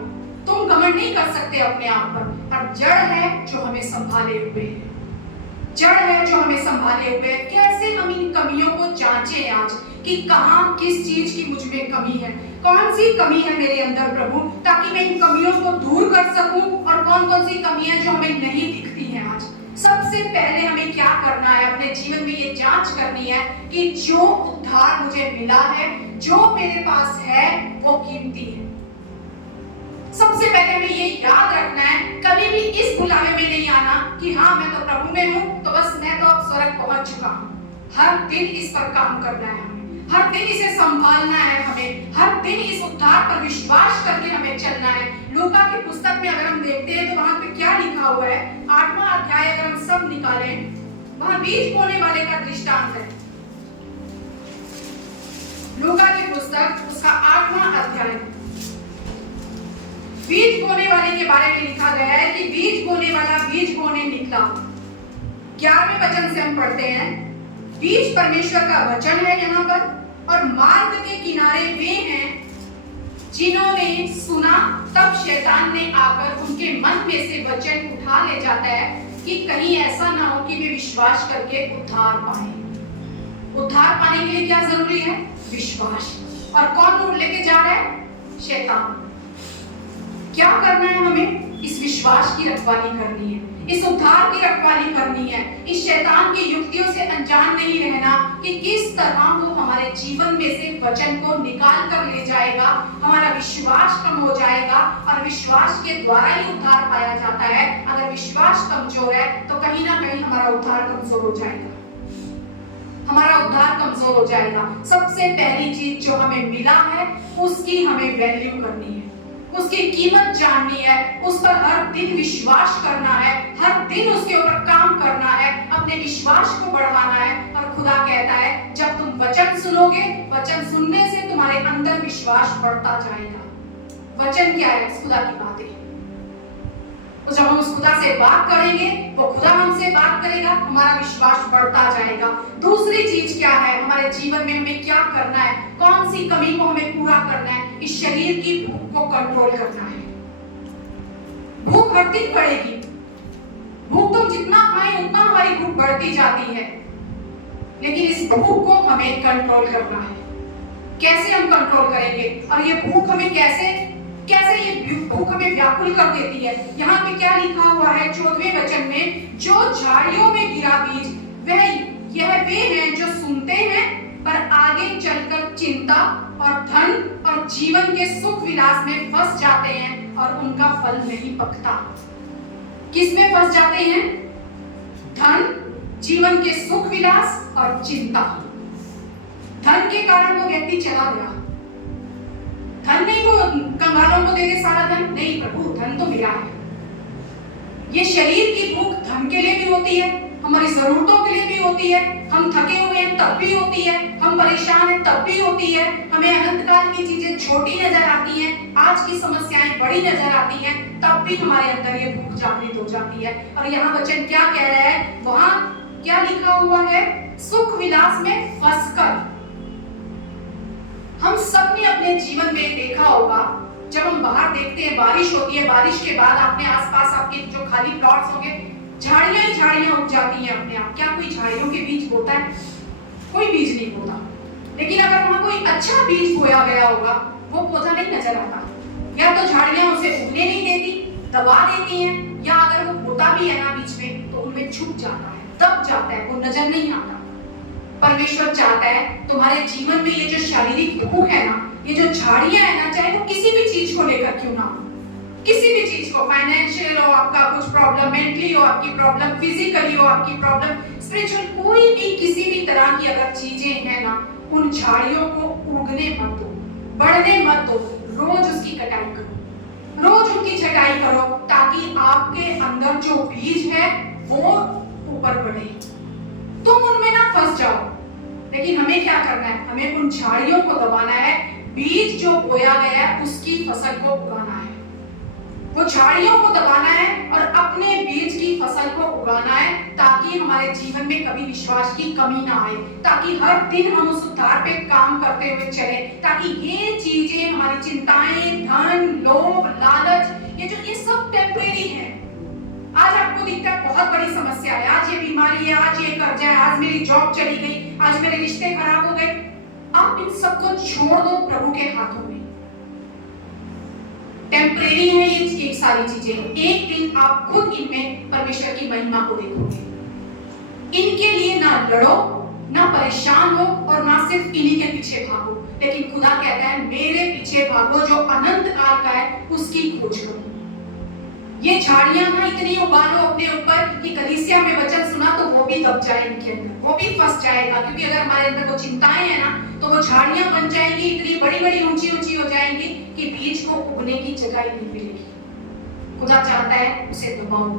तुम घमंड नहीं कर सकते अपने आप पर। और जड़ है जो हमें संभाले हुए है, जड़ है जो हमें संभाले हुए है। कैसे हम इन कमियों को जांचें आज कि कहां किस चीज की मुझ में कमी है, कौन सी कमी है मेरे अंदर प्रभु, ताकि मैं इन कमियों को दूर कर सकूं। और कौन कौन सी कमी है जो हमें नहीं दिखती है आज। सबसे पहले हमें क्या करना है? अपने जीवन में ये जांच करनी है कि जो उद्धार मुझे मिला है, जो मेरे पास है, वो कीमती है। सबसे पहले हमें ये याद रखना है, कभी भी इस बुलावे में नहीं आना कि हाँ मैं तो प्रभु में हूँ तो बस मैं तो अब स्वर्ग पहुंच चुका हूँ। हर दिन इस पर काम करना है हमें, हर दिन इसे संभालना है हमें, हर दिन इस उद्धार पर विश्वास करके हमें चलना है। लूका की पुस्तक में अगर हम देखते हैं तो वहां पे क्या लिखा हुआ है? 8वां अध्याय अगर हम सब निकालें, वहां बीज बोने वाले का दृष्टांत है। लूका की पुस्तक उसका 8वां अध्याय, बीज बोने वाले के बारे में लिखा गया है कि बीज बोने वाला बीज बोने निकला। 11वें वचन से हम पढ़ते हैं, बीज परमेश्वर का वचन है यहाँ पर, और मार्ग के किनारे वे हैं जिन्होंने सुना। तब शैतान ने आकर उनके मन में से वचन उठा ले जाता है कि कहीं ऐसा ना हो कि वे विश्वास करके उद्धार पाए। उद्धार पाने के लिए क्या जरूरी है? विश्वास। और कौन लेके जा रहा है? शैतान। क्या करना है हमें? इस विश्वास की रखवाली करनी है, इस उद्धार की रखवाली करनी है, इस शैतान की युक्तियों से अनजान नहीं रहना कि किस तरह वो हमारे जीवन में से वचन को निकाल कर ले जाएगा। हमारा विश्वास कम हो जाएगा और विश्वास के द्वारा ही उद्धार पाया जाता है। अगर विश्वास कमजोर है तो कहीं ना कहीं हमारा उद्धार कमजोर हो जाएगा, हमारा उद्धार कमजोर हो जाएगा। सबसे पहली चीज जो हमें मिला है उसकी हमें वैल्यू करनी है, उसकी कीमत जाननी है, उस पर हर दिन विश्वास करना है, हर दिन उसके ऊपर काम करना है, अपने विश्वास को बढ़ाना है। और खुदा कहता है जब तुम वचन सुनोगे, वचन सुनने से तुम्हारे अंदर विश्वास बढ़ता जाएगा। वचन क्या है? खुदा की बातें। तो जब हम उस खुदा से बात करेंगे, वो खुदा हमसे बात करेगा, हमारा विश्वास बढ़ता जाएगा। दूसरी चीज क्या है? हमारे जीवन में हमें क्या करना है? कौन सी कमी को हमें पूरा करना है? इस शरीर की भूख को कंट्रोल करना है। भूख हर दिन बढ़ेगी, भूख तुम जितना खाएं उतना हमारी भूख बढ़ती जाती है, लेकिन इस भूख को हमें कंट्रोल करना है। कैसे हम कंट्रोल करेंगे? और ये भूख हमें कैसे ये भूख हमें व्याकुल कर देती है? यहाँ पे क्या लिखा हुआ है 14वें वचन में, जो झाड़ियों में गिरा बीज वह यह वे हैं जो सुनते हैं पर आगे चलकर चिंता और धन और जीवन के सुख विलास में फंस जाते हैं और उनका फल नहीं पकता। किस में फंस जाते हैं? धन, जीवन के सुख विलास और चिंता। धन के कारण वो व्यक्ति चला गया। धन नहीं वो कंगालों को दे दे सारा धन, नहीं प्रभु धन तो मेरा है। ये शरीर की भूख धन के लिए भी होती है, हमारी जरूरतों के लिए भी होती है। हम थके हुए हैं तब भी होती है, हम परेशान हैं तब भी होती है, हमें अनंत काल की चीजें छोटी नजर आती हैं, आज की समस्याएं बड़ी नजर आती हैं, तब भी हमारे अंदर ये भूख जागृत हो जाती है। और यहाँ वचन क्या कह रहा है? वहां क्या लिखा हुआ है? सुख विलास में फंसकर। हम सब ने अपने अपने जीवन में देखा होगा, जब हम बाहर देखते हैं बारिश होती है, बारिश के बाद अपने आसपास आपके जो खाली प्लॉट्स होंगे झाड़ियां ही झाड़ियां उग जाती हैं अपने आप। क्या कोई झाड़ियों के बीज बोता है? कोई बीज नहीं बोता। लेकिन अगर वहां कोई अच्छा बीज बोया गया होगा, वो पौधा नहीं नजर आता। या तो झाड़ियां उसे उगने नहीं देती, दबा देती हैं, या अगर वो बोता भी है ना बीच में, तो उनमें छुप जाता है, दब जाता है, वो नजर नहीं आता। परमेश्वर चाहता है तुम्हारे जीवन में ये जो शारीरिक दुख है ना, ये जो झाड़ियां है ना, चाहे वो किसी भी चीज को लेकर क्यों ना हो, किसी भी चीज को, फाइनेंशियल हो, आपका कुछ प्रॉब्लम, मेंटली हो आपकी प्रॉब्लम, फिजिकली हो आपकी प्रॉब्लम, स्पिरिचुअल, कोई भी किसी भी तरह की अगर चीजें हैं ना, उन झाड़ियों को उगने मत दो, बढ़ने मत दो। रोज उसकी कटाई करो, रोज उनकी छटाई करो, ताकि आपके अंदर जो बीज है वो ऊपर बढ़े, तुम उनमें ना फंस जाओ। लेकिन हमें क्या करना है? हमें उन झाड़ियों को दबाना है, बीज जो बोया गया है उसकी फसल को उगाना है, वो झाड़ियों को दबाना है और अपने बीज की फसल को उगाना है, ताकि हमारे जीवन में कभी विश्वास की कमी ना आए, ताकि हर दिन हम उस उद्धार पे काम करते हुए चले, ताकि ये चीजें, हमारी चिंताएं, धन, लोभ, लालच, ये सब टेम्परेरी है। आज आपको दिखता है बहुत बड़ी समस्या है, आज ये बीमारी है, आज ये कर्जा है, आज मेरी जॉब चली गई, आज मेरे रिश्ते खराब हो गए। आप इन सबको छोड़ दो प्रभु के हाथों में। टेम्परेरी है ये सारी चीजें, एक दिन आप खुद इनमें परमेश्वर की महिमा को देखोगे। इनके लिए ना लड़ो, ना परेशान हो, और ना सिर्फ इन्हीं के पीछे भागो, लेकिन खुदा कहता है मेरे पीछे भागो जो अनंत काल का है, उसकी खोज करो। ये झाड़ियां ना इतनी उबालो अपने ऊपर कि कलीसिया में वचन सुना तो वो भी दब जाए इनके अंदर, वो भी फंस जाएगा, क्योंकि अगर हमारे अंदर वो चिंताएं हैं ना, तो वो झाड़ियां बन जाएंगी, इतनी बड़ी बड़ी ऊंची ऊंची हो जाएंगी कि बीज को उगने की जगह ही नहीं मिलेगी। खुदा चाहता है उसे दबाओ।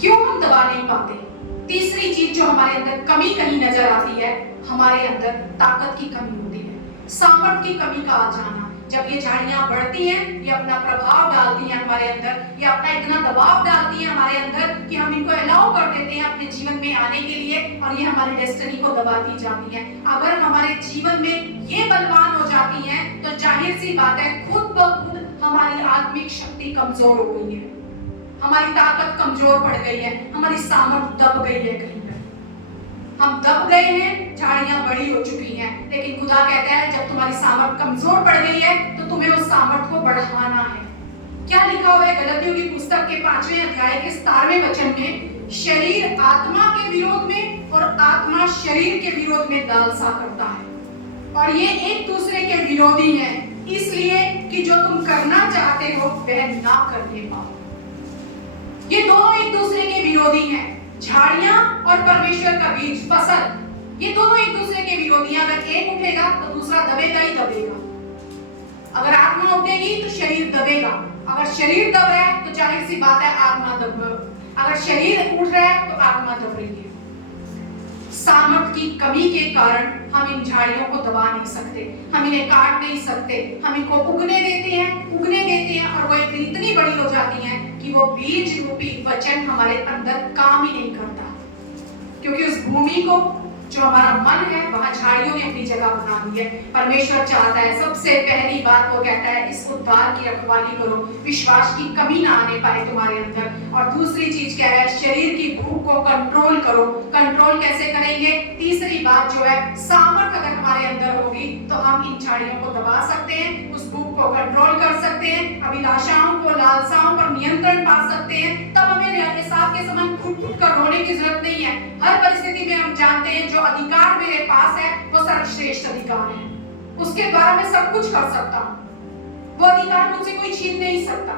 क्यों हम दबा नहीं पाते? तीसरी चीज जो हमारे अंदर कमी कहीं नजर आती है, हमारे अंदर ताकत की कमी होती है, सामर्थ की कमी का आ जाना। जब ये झाड़ियां बढ़ती हैं, ये अपना प्रभाव डालती हैं हमारे अंदर, ये अपना इतना दबाव डालती हैं हमारे अंदर कि हम इनको अलाउ कर देते हैं अपने जीवन में आने के लिए, और ये हमारी डेस्टिनी को दबाती जाती हैं। अगर हमारे जीवन में ये बलवान हो जाती हैं, तो जाहिर सी बात है खुद ब खुद हमारी आत्मिक शक्ति कमजोर हो गई है, हमारी ताकत कमजोर पड़ गई है, हमारी सामर्थ दब गई है। कहीं हम दब गए हैं, झाड़ियां बड़ी हो चुकी हैं, लेकिन खुदा कहता है जब तुम्हारी सामर्थ कमजोर पड़ गई है, तो तुम्हें उस सामर्थ को बढ़ाना है। क्या लिखा हुआ है गलतियों की पुस्तक के 5वें अध्याय के 17वें वचन में? शरीर आत्मा के विरोध में और आत्मा शरीर के विरोध में लालसा करता है, और ये एक दूसरे के विरोधी हैं, इसलिए कि जो तुम करना चाहते हो वह ना करने पाओ। ये दोनों एक दूसरे के विरोधी हैं, झाड़ियां और परमेश्वर का बीज, फसल, ये दोनों एक दूसरे के विरोधी हैं। अगर एक उठेगा तो दूसरा दबेगा ही दबेगा। अगर आत्मा उठेगी तो शरीर दबेगा, अगर शरीर दब रहा है तो जाहिर सी बात है आत्मा दब, अगर शरीर उठ रहा है तो आत्मा दब रही है। सामर्थ की कमी के कारण हम इन झाड़ियों को दबा नहीं सकते, हम इन्हें काट नहीं सकते, हम इनको उगने देते हैं और वो इतनी बड़ी हो जाती हैं कि वो बीज रूपी वचन हमारे अंदर काम ही नहीं करता, क्योंकि उस भूमि को जो हमारा मन है वहां झाड़ियों ने अपनी जगह बना ली है। परमेश्वर चाहता है सबसे पहली बात वो कहता है इस उद्धार की रखवाली करो, विश्वास की कमी ना आने पाए तुम्हारे अंदर। और दूसरी चीज क्या है? शरीर की भूख को कंट्रोल करो। कंट्रोल कैसे करेंगे? तीसरी बात जो है, सामर्थ अगर हमारे अंदर होगी तो हम इन झाड़ियों को दबा सकते हैं, उस भूख को कंट्रोल कर सकते हैं, अभिलाषाओं को, लालसाओं पर नियंत्रण पा सकते हैं। तब हमें हिसाब के समान फूट कर रोने की जरूरत नहीं है। हर परिस्थिति में हम जानते हैं जो अधिकार मेरे पास है वो सर्वश्रेष्ठ अधिकार है, उसके द्वारा मैं सब कुछ कर सकता हूं, वो अधिकार मुझसे कोई छीन नहीं सकता।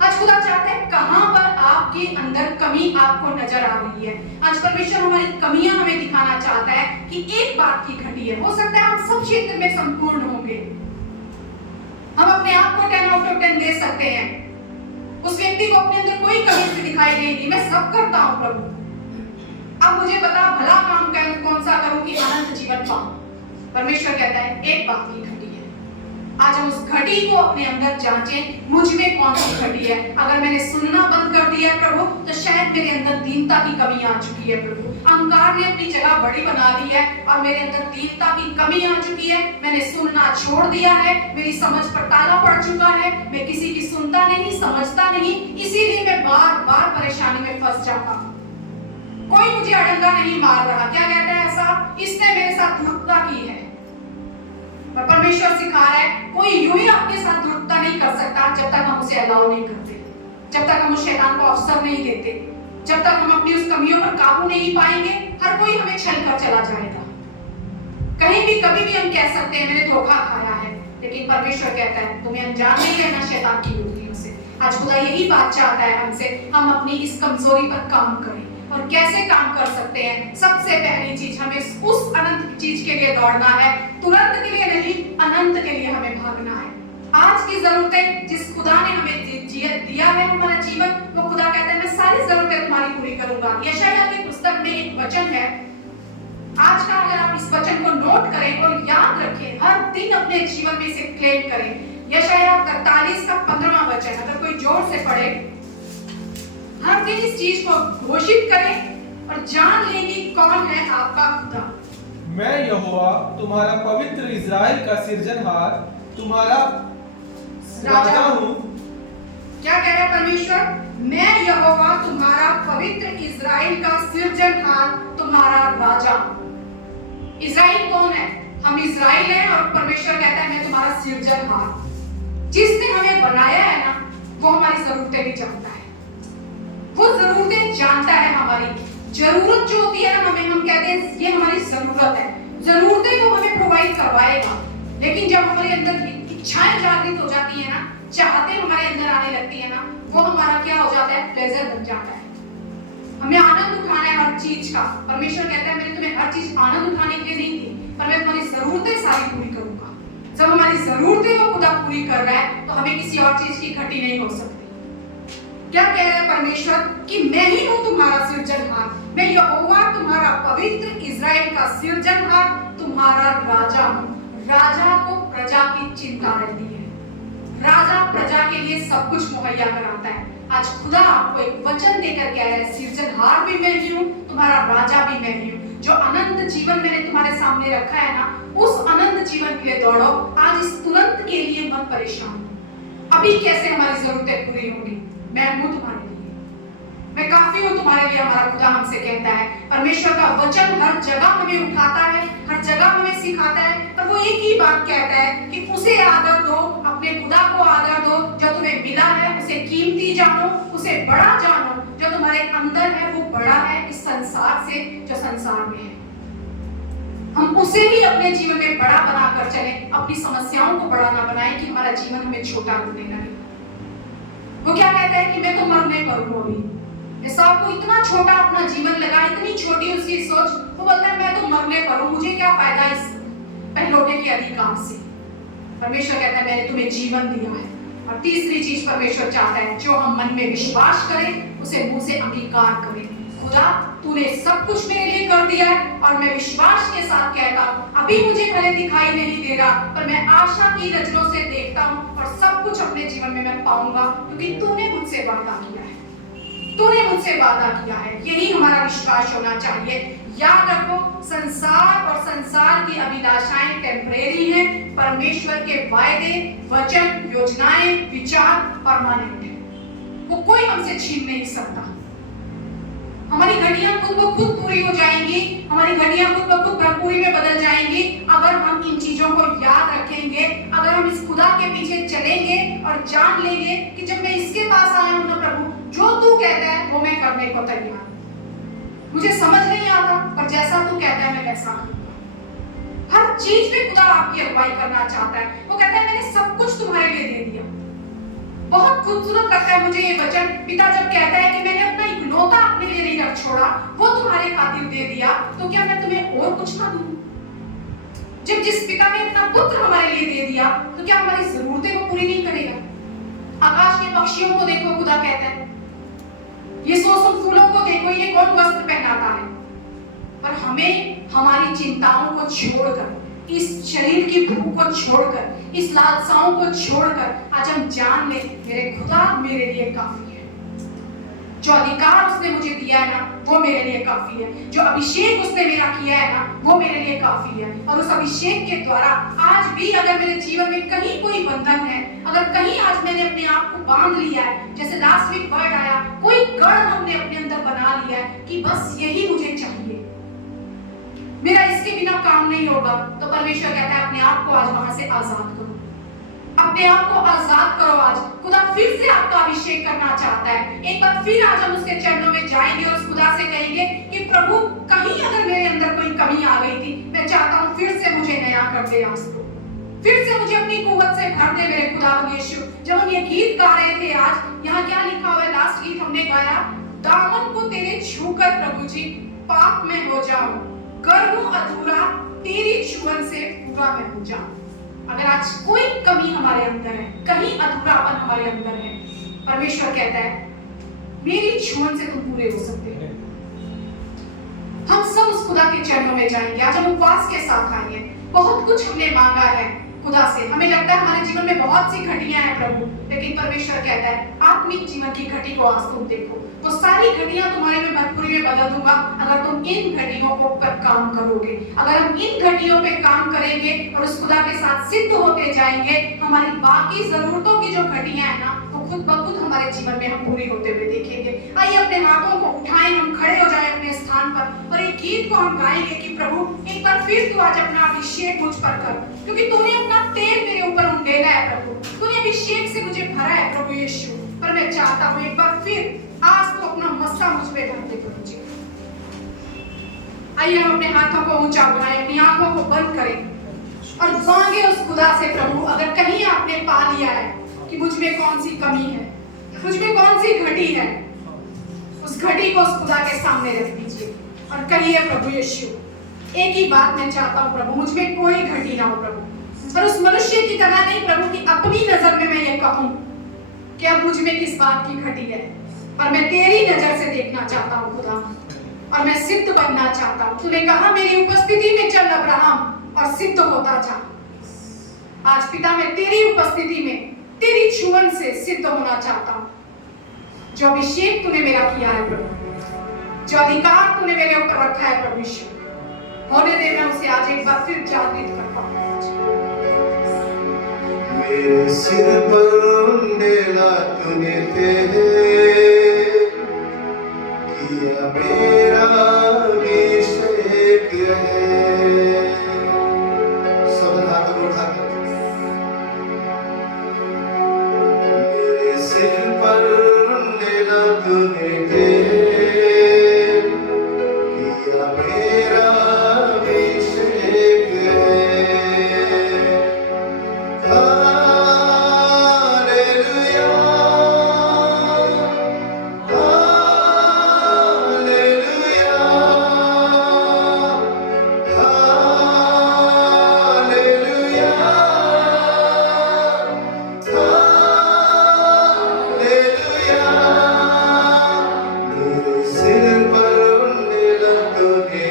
आज खुदा चाहता है कहां पर आपके अंदर कमी आपको नजर आ रही है। आज परमेश्वर हमारी कमियां हमें दिखाना चाहता है कि एक बात की घटी है, हो सकता है हम सब क्षेत्र में संपूर्ण होंगे, हम अपने आप को 10 आउट ऑफ 10 दे सकते हैं, उस व्यक्ति को अपने अंदर कोई कमी दिखाई नहीं दी, मैं सब करता हूं प्रभु, अब मुझे बता भला काम कौन सा करूं कि अनंत जीवन पाऊं। परमेश्वर कहता है एक बात की घटी है, आज हम उस घटी को अपने अंदर जांचें, मुझ में कौन सी घटी है। अगर मैंने सुनना बंद कर दिया है प्रभु, तो शायद मेरे अंदर दीनता की कमी आ चुकी है प्रभु। अहंकार ने अपनी जगह बड़ी बना ली है और मेरे अंदर दीनता की कमी आ चुकी है। मैंने सुनना छोड़ दिया है, मेरी समझ पर ताला पड़ चुका है, मैं किसी की सुनता नहीं, समझता नहीं, इसीलिए मैं बार बार परेशानी में फंस जाता हूँ। कोई मुझे अड़ंगा नहीं मार रहा, क्या कहता है ऐसा, इसने मेरे साथ धूर्तता की है। पर परमेश्वर सिखा रहा है, कोई यूं ही आपके साथ धूर्तता नहीं कर सकता जब तक हम उसे अलाउ नहीं करते, जब तक हम उस शैतान को अवसर नहीं देते, जब तक हम अपनी उस कमियों पर काबू नहीं पाएंगे। हर कोई हमें छल कर चला जाएगा। कहीं भी कभी भी हम कह सकते हैं मैंने धोखा खाया है, लेकिन परमेश्वर कहता है तुम्हें अनजान नहीं रहना शैतान की युक्तियों से। आज खुदा यही बात चाहता है हमसे, हम अपनी इस कमजोरी पर काम करें। और कैसे काम कर सकते हैं? सबसे पहली चीज, हमें उस अनंत चीज के लिए दौड़ना है, तुरंत के लिए नहीं, अनंत के लिए हमें भागना है। आज की जरूरतें जिस खुदा ने हमें दिया है हमारा जीवन, वो खुदा कहता है मैं सारी जरूरतें तुम्हारी पूरी करूंगा। यशायाह की पुस्तक में एक वचन है, आज का अगर आप इस वचन को नोट करें और याद रखें, हर दिन अपने जीवन में इसे क्लेम करें। यशायाह 43 का 15वां वचन, अगर कोई जोर से पढ़े, हर दिन इस चीज को घोषित करें और जान लें कि कौन है आपका खुदा। मैं यहोवा तुम्हारा पवित्र इज़राइल का सिरजनहार, तुम्हारा राजा हूँ। क्या कह रहा है परमेश्वर? मैं यहोवा तुम्हारा पवित्र इज़राइल का सिरजनहार, तुम्हारा राजा हूँ। इज़राइल कौन है? हम इज़राइल हैं और परमेश्वर कहता है मैं तुम्हारा सिरजनहार। जिसने हमें बनाया है ना, वो हमारी जरूरतें भी जानता है, वो जरूरतें जानता है। हमारी जरूरत जो होती है ना, हम कहते हैं ये हमारी जरूरत है, जरूरतें वो हमें प्रोवाइड करवाएगा। लेकिन जब हमारे अंदर इच्छाएं जागृत हो जाती है ना, चाहते हमारे अंदर आने लगती है ना, वो हमारा क्या हो जाता है, प्लेजर बन जाता है। हमें आनंद उठाना है हर चीज का। परमेश्वर कहता है मैंने तुम्हें हर चीज आनंद उठाने के लिए नहीं दी, पर मैं तुम्हारी जरूरतें सारी पूरी करूंगा। जब हमारी जरूरतें वो खुदा पूरी कर रहा है, तो हमें किसी और चीज की घटी नहीं हो सकती। क्या कह रहा है परमेश्वर कि मैं ही हूं तुम्हारा सिरजनहार, मैं यहोवा तुम्हारा पवित्र इज़राइल का सिरजनहार, तुम्हारा राजा हूं। राजा को प्रजा की चिंता रहती है, राजा प्रजा के लिए सब कुछ मुहैया कराता है। आज खुदा आपको एक वचन देकर कह रहा है, सिरजनहार भी मैं ही हूं, तुम्हारा राजा भी मैं ही हूं। जो अनंत जीवन मैंने तुम्हारे सामने रखा है ना, उस अनंत जीवन के लिए दौड़ो। आज इस तुरंत के लिए मत परेशान हो। अभी कैसे हमारी जरूरतें पूरी होंगी? मैं हूं तुम्हारे लिए, मैं काफी हूं तुम्हारे लिए, हमारा खुदा हमसे कहता है। परमेश्वर का वचन हर जगह हमें उठाता है, हर जगह हमें सिखाता है, पर वो एक ही बात कहता है कि उसे आदर दो, अपने खुदा को आदर दो जो तुम्हें मिला है, उसे कीमती जानो, उसे बड़ा जानो। जो तुम्हारे अंदर है वो बड़ा है इस संसार से जो संसार में है। हम उसे ही अपने जीवन में बड़ा बनाकर चले, अपनी समस्याओं को बड़ा ना बनाएं कि हमारा जीवन हमें छोटा लगने लगे। वो क्या कहता है कि मैं तो मरने पर हूं अभी। इसहाक को इतना छोटा अपना जीवन लगा, इतनी छोटी उसकी सोच। वो बोलता है मैं तो मरने पर हूं, मुझे क्या फायदा इस पहलौठे के अधिकार से। परमेश्वर कहता है मैंने तुम्हें जीवन दिया है। और तीसरी चीज परमेश्वर चाहता है, जो हम मन में विश्वास करें उसे मुंह से अंगीकार करें। खुदा तूने सब कुछ मेरे लिए कर दिया है और मैं विश्वास के साथ कहता हूं, अभी मुझे भले दिखाई नहीं दे रहा, पर मैं आशा की नजरों से देखता हूं और सब कुछ अपने जीवन में मैं पाऊंगा, क्योंकि तूने मुझसे वादा किया है, तूने मुझसे वादा किया है। यही हमारा विश्वास होना चाहिए। याद रखो, संसार और संसार की अभिलाषाएं टेम्परेरी हैं, परमेश्वर के वायदे, वचन, योजनाएं, विचार परमानेंट हैं। वो कोई हमसे छीन नहीं सकता। हमारी घड़ियां खुद ब खुद पूरी हो जाएंगी, हमारी घड़ियां खुद ब खुद भरपूरी में बदल जाएंगी, अगर हम इन चीजों को याद रखेंगे, अगर हम इस खुदा के पीछे चलेंगे और जान लेंगे कि जब मैं इसके पास आया हूं ना प्रभु, जो तू कहता है वो मैं करने को तैयार हूं। मुझे समझ नहीं आता, पर जैसा तू कहता है मैं वैसा करूंगा। हर चीज में खुदा आपकी अगुवाई करना चाहता है। वो कहता है मैंने सब कुछ तुम्हारे लिए दे दिया। बहुत खूबसूरत लगता है मुझे ये वचन, पिता जब कहता है कि मैंने अपना इकलौता अपने लिए नहीं रख छोड़ा, वो तुम्हारे खातिर दे दिया, तो क्या मैं तुम्हें और कुछ ना दूं? जब जिस पिता ने अपना पुत्र हमारे लिए दे दिया, तो क्या हमारी जरूरतें वो पूरी नहीं करेगा? आकाश के पक्षियों को देखो, खुदा कहता है ये सोसम फूलों को देखो, ये कौन वस्त्र पहनाता है? पर हमें हमारी चिंताओं को छोड़कर, इस शरीर की भूख को छोड़कर इस लालसाओं को छोड़कर आज हम जान लें मेरे खुदा मेरे लिए काफी है। जो अधिकार उसने मुझे दिया है ना वो मेरे लिए काफी है। जो अभिषेक उसने मेरा किया है ना वो मेरे लिए काफी है। और उस अभिषेक के द्वारा आज भी अगर मेरे जीवन में कहीं कोई बंधन है, अगर कहीं आज मैंने अपने आप को बांध लिया है, जैसे लास्ट वीक वर्ड आया, कोई गढ़ हमने अपने अंदर बना लिया है कि बस यही मुझे चाहिए, मेरा इसके बिना काम नहीं होगा, तो परमेश्वर कहता है अपने आप को आज वहां से आजाद करो। अपने आप को आजाद करो। आज खुदा फिर से आपका अभिषेक करना चाहता है। एक बार फिर आज हम उसके चरणों में जाएंगे और उस खुदा से कहेंगे कि प्रभु कहीं अगर मेरे अंदर कोई कमी आ गई थी, मैं चाहता हूँ फिर से मुझे नया कर दे, आज तो फिर से मुझे अपनी कुव्वत से भर दे मेरे खुदा यीशु। जब हम ये गीत गा रहे थे आज, यहाँ क्या लिखा हुआ है, लास्ट गीत हमने गाया, दामन को तेरे छूकर प्रभु जी पाप में हो जाऊं, कर दूं अधूरा तेरी छुअन से पूरा मैं हो जाऊं। अगर आज कोई कमी हमारे अंदर है, कहीं अधूरापन हमारे अंदर है, परमेश्वर कहता है मेरी छुअन से तुम पूरे हो सकते हो। हम सब उस खुदा के चरणों में जाएंगे। आज हम उपवास के साथ आएंगे। बहुत कुछ हमने मांगा है खुदा से, हमें लगता है हमारे जीवन में बहुत सी घटियां हैं प्रभु, लेकिन परमेश्वर कहता है आत्मिक जीवन की घटी को आज तुम देखो, वो सारी घटियां तुम्हारे में भरपूरी में बदल दूंगा अगर तुम इन घटियों को पर काम करोगे। अगर हम इन घटियों पे काम करेंगे और उस खुदा के साथ सिद्ध होते जाएंगे, हमारी बाकी जरूरतों की जो घटियां है ना वो खुद ब खुद हमारे जीवन में हम पूरी होते हुए देखेंगे। आइए अपने हाथों को उठाएं, हम खड़े हो जाएं अपने स्थान पर और एक गीत को हम गाएंगे कि प्रभु एक बार फिर तू आज अपना अभिषेक मुझ पर कर, क्योंकि तूने अपना तेल मेरे ऊपर उंडेला है प्रभु, तूने अभिषेक से मुझे भरा है प्रभु यीशु। पर मैं चाहता हूँ एक बार फिर आज तो अपना मस्सा मुझ पे भर दे प्रभु जी। आइए हम अपने हाथों को ऊंचा उठाएं, अपनी आंखों को बंद करें और मांगे उस खुदा से प्रभु अगर कहीं आपने पा लिया है कि मुझ में कौन सी कमी है, मुझ में कौन सी घटी है, उस घटी को उस खुदा के सामने रख दीजिए और कहिए प्रभु यीशु एक ही बात मैं चाहता हूँ प्रभु, मुझ में कोई घटी ना हो प्रभु। पर उस मनुष्य की तरह नहीं प्रभु कि अपनी नजर में मैं ये कहूँ कि अब मुझ में किस बात की घटी है, पर मैं तेरी नजर से देखना चाहता हूँ खुदा और मैं सिद्ध बनना चाहता हूँ। तूने कहा मेरी उपस्थिति में चल अब्राहम और सिद्ध होता जा। आज पिता मैं तेरी उपस्थिति में तेरी छुअन से सिद्ध होना चाहता हूँ। जो अभिषेक तूने मेरा किया है प्रभु, जो अधिकार तूने मेरे ऊपर रखा है प्रभु यीशु, होने दे मैं उसे आज एक बार फिर जागृत कर पाऊँ। मेरे सिर पर उंडेला तूने तेरे किया मेरा अभिषेक है। सब हाथ उठा कर मेरे सिर पर उंडेला तूने तेरे किया मेरा अभिषेक है। सिर पर उंडेला तूने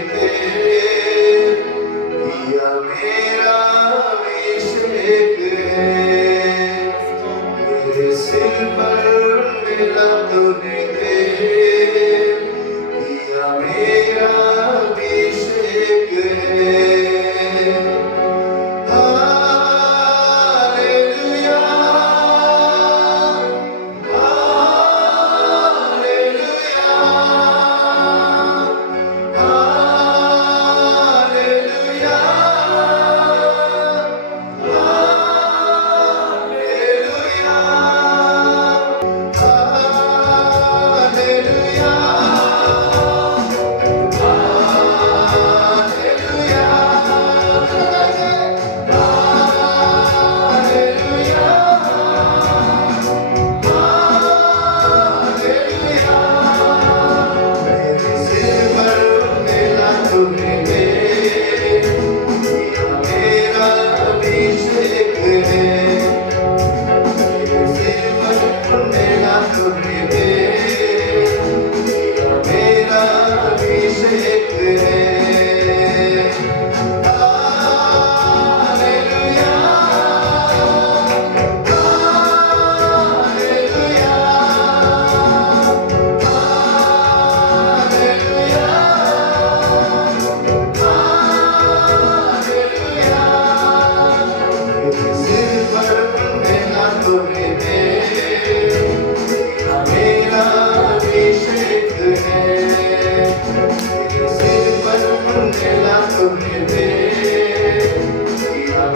बुंदेला तुम्हें दे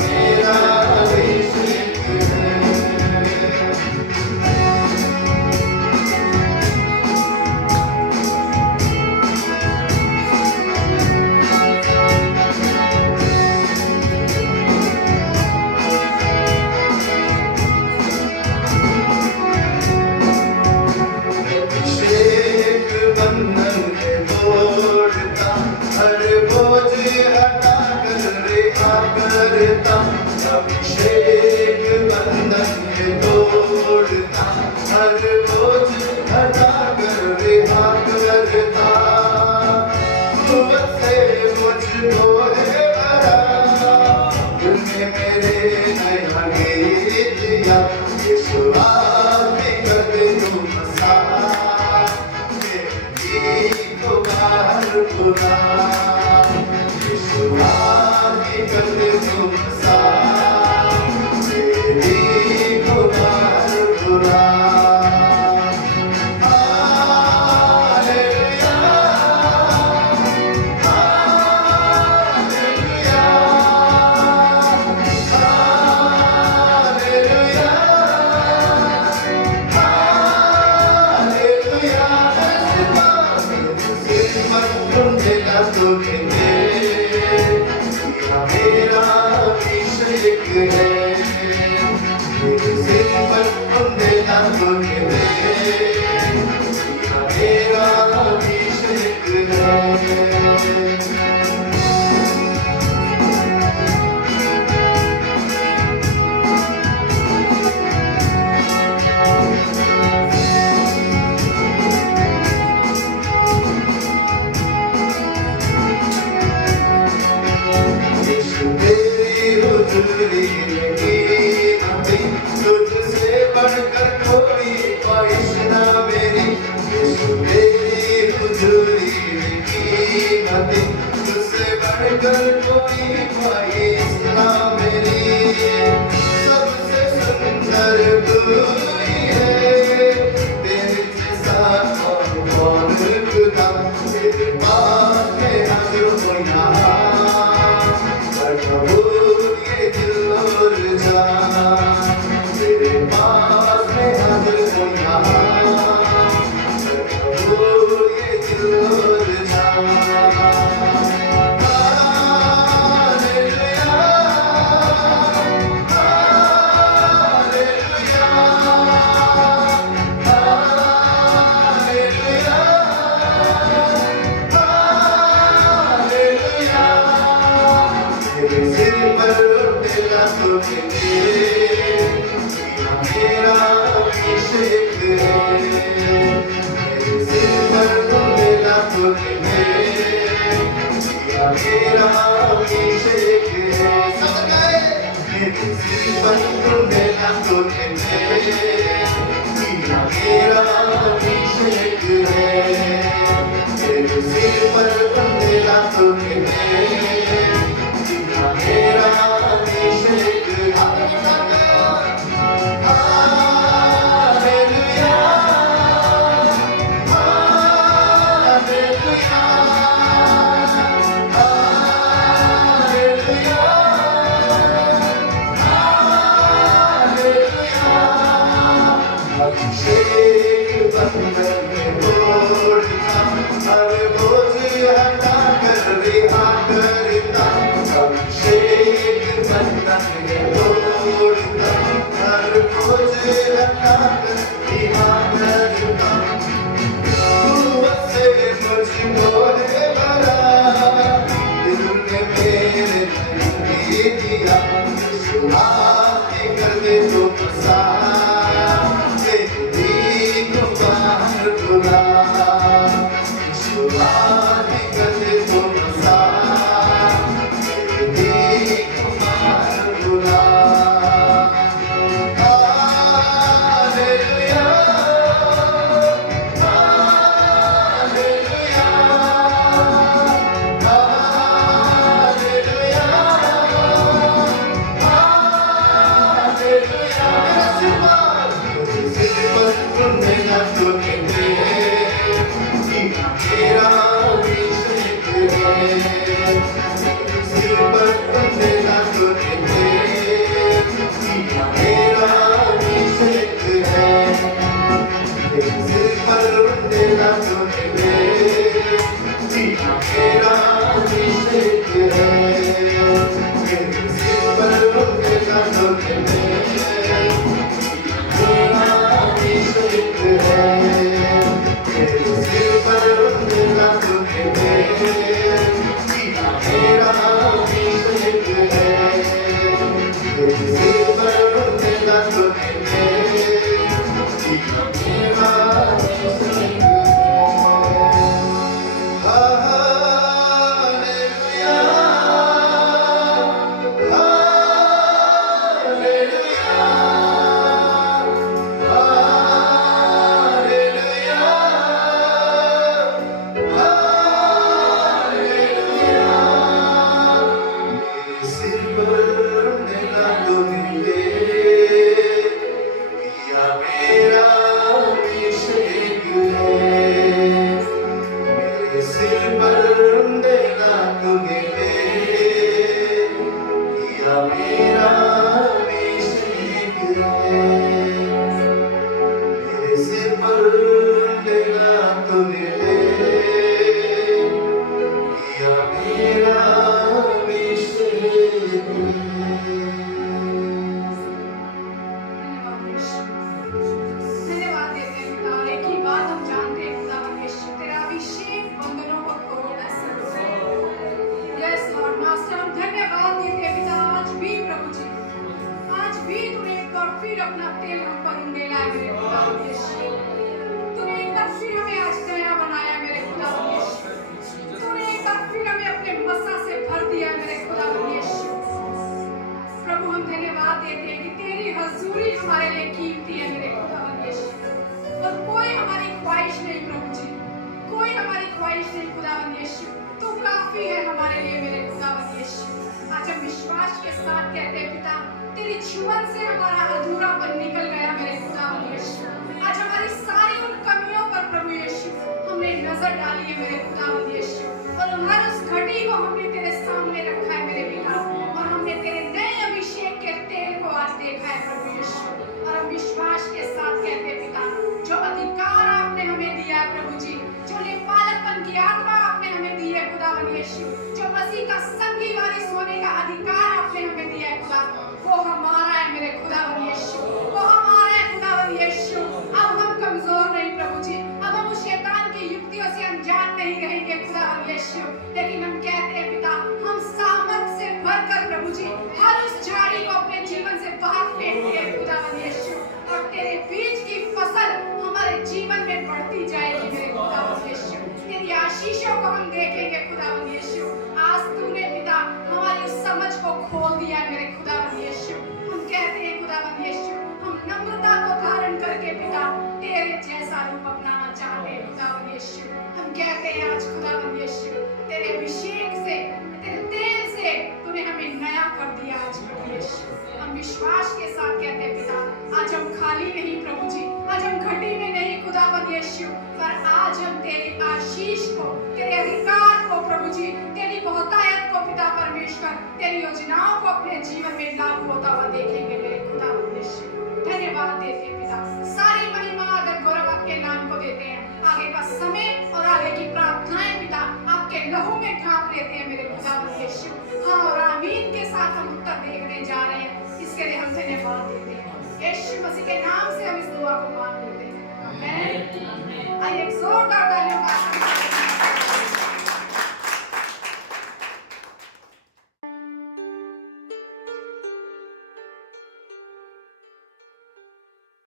मेरा अभिषेक है अभिषेक बंधन में तोड़ता हर बोझ हटा कर रेखा करता अभिषेक बंधन में तोड़ता हर बोझ हटा कर रेखा करता कुव्वत से मुझको है भरा तुमने मेरे नया गीत दिया यीशु आपने कर दे तुम सा तो बाहर खुदा यीशु आपने कर दे तुम सा तेरी को बाहर खुदा हालेलुया हालेलुया हालेलुया हालेलुया सिर पर बुंदेला तुम्हें दे मेरा अभिषेक है मेरे सिर पर बुंदेला तुम्हें दे मेरा अभिषेक है यीशु तेरी हुजूरी में कीमती तुझसे बढ़कर कोई ख्वाहिश ना मेरी यीशु तेरी हुजूरी में कीमती तुझसे बढ़कर कोई ख्वाहिश ना मेरी सबसे सुंदर तू ही है तेरे जैसा और कौन खुदा तेरे पास में हाजिर हो यहाँ कबूल ये दिल और जान तेरे पास में हाजिर हो यहाँ कबूल ये दिल और जान हालेलुया हालेलुया हालेलुया हालेलुया मेरे सिर पर तेरा तुम्हें दे मेरा अभिषेक है मेरे सिर पर तेरा तुम्हें दे मेरा अभिषेक है सब गए मेरे सिर पर तेरा तुम्हें दे मेरा अभिषेक है मेरे सिर पर तेरा तुम्हें दे मेरा अभिषेक हालेलुया हालेलुया हालेलुया हमारे लिए मेरे खुदावंद यीशु। आज हम विश्वास के साथ कहते हैं पिता, तेरी छुअन से हमारा अधूरापन निकल गया मेरे खुदावंद यीशु। आज हमारी सारी उन कमियों पर प्रभु यीशु हमने नजर डाली है मेरे खुदावंद यीशु, और हर उस घटी को हमने तेरे सामने रखा है मेरे पिता, और हमने तेरे नए अभिषेक के तेल को आज देखा है प्रभु यीशु। और हम विश्वास के साथ कहते हैं पिता, जो अधिकार आपने हमें दिया है प्रभु जी, जो लेपालकपन की आत्मा आपने हमें दी है खुदावंद यीशु, जो मसीह का संगी वारिस होने का अधिकार आपने हमें दिया है खुदा, वो हमारा है मेरे खुदावंद यीशु, वो हमारा है खुदावंद यीशु। अब हम कमजोर नहीं प्रभु जी, अब हम उस शैतान की युक्तियों से अनजान नहीं रहेंगे खुदावंद यीशु, लेकिन हम कहते हैं पिता, हम सामर्थ से भरकर प्रभु जी हर उस झाड़ी को अपने जीवन से बाहर फेंकेंगे खुदावंद यीशु, और तेरे बीज की फसल हमारे जीवन में बढ़ती जाएगी मेरे खुदावंद यीशु। तेरी आशीषों को हम देखेंगे खुदावंद यीशु। आज तूने पिता हमारी उस समझ को खोल दिया है मेरे खुदावंद यीशु। हम कहते हैं खुदावंद यीशु, हम नम्रता को धारण करके पिता तेरे जैसा रूप अपनाना चाहते हैं खुदावंद यीशु। हम कहते हैं आज खुदावंद यीशु, तेरे अभिषेक से, तेरे तेल से तूने हमें नया कर दिया आज प्रभु यीशु। हम विश्वास के साथ कहते हैं पिता, आज हम खाली नहीं प्रभु जी, आज हम घटी में नहीं खुदावंद यीशु, पर आज हम तेरी आशीष को, तेरे अधिकार को प्रभु जी, तेरी बहुतायत को पिता परमेश्वर, तेरी योजनाओं को अपने जीवन में लागू होता हुआ देखेंगे मेरे खुदावंद यीशु। धन्यवाद देते हैं पिता, सारी महिमा आदर गौरव आपके नाम को देते हैं। आगे का समय और आगे की प्रार्थनाएं पिता आपके लहू में ढांप लेते हैं मेरे खुदावंद यीशु। हाँ और आमीन के साथ हम उत्तर देखने जा रहे हैं, इसके लिए हम धन्यवाद देते हैं। यीशु मसीह के नाम से हम इस दुआ को मांग लेते हैं, आमेन। आइए एक जोरदार तालियों का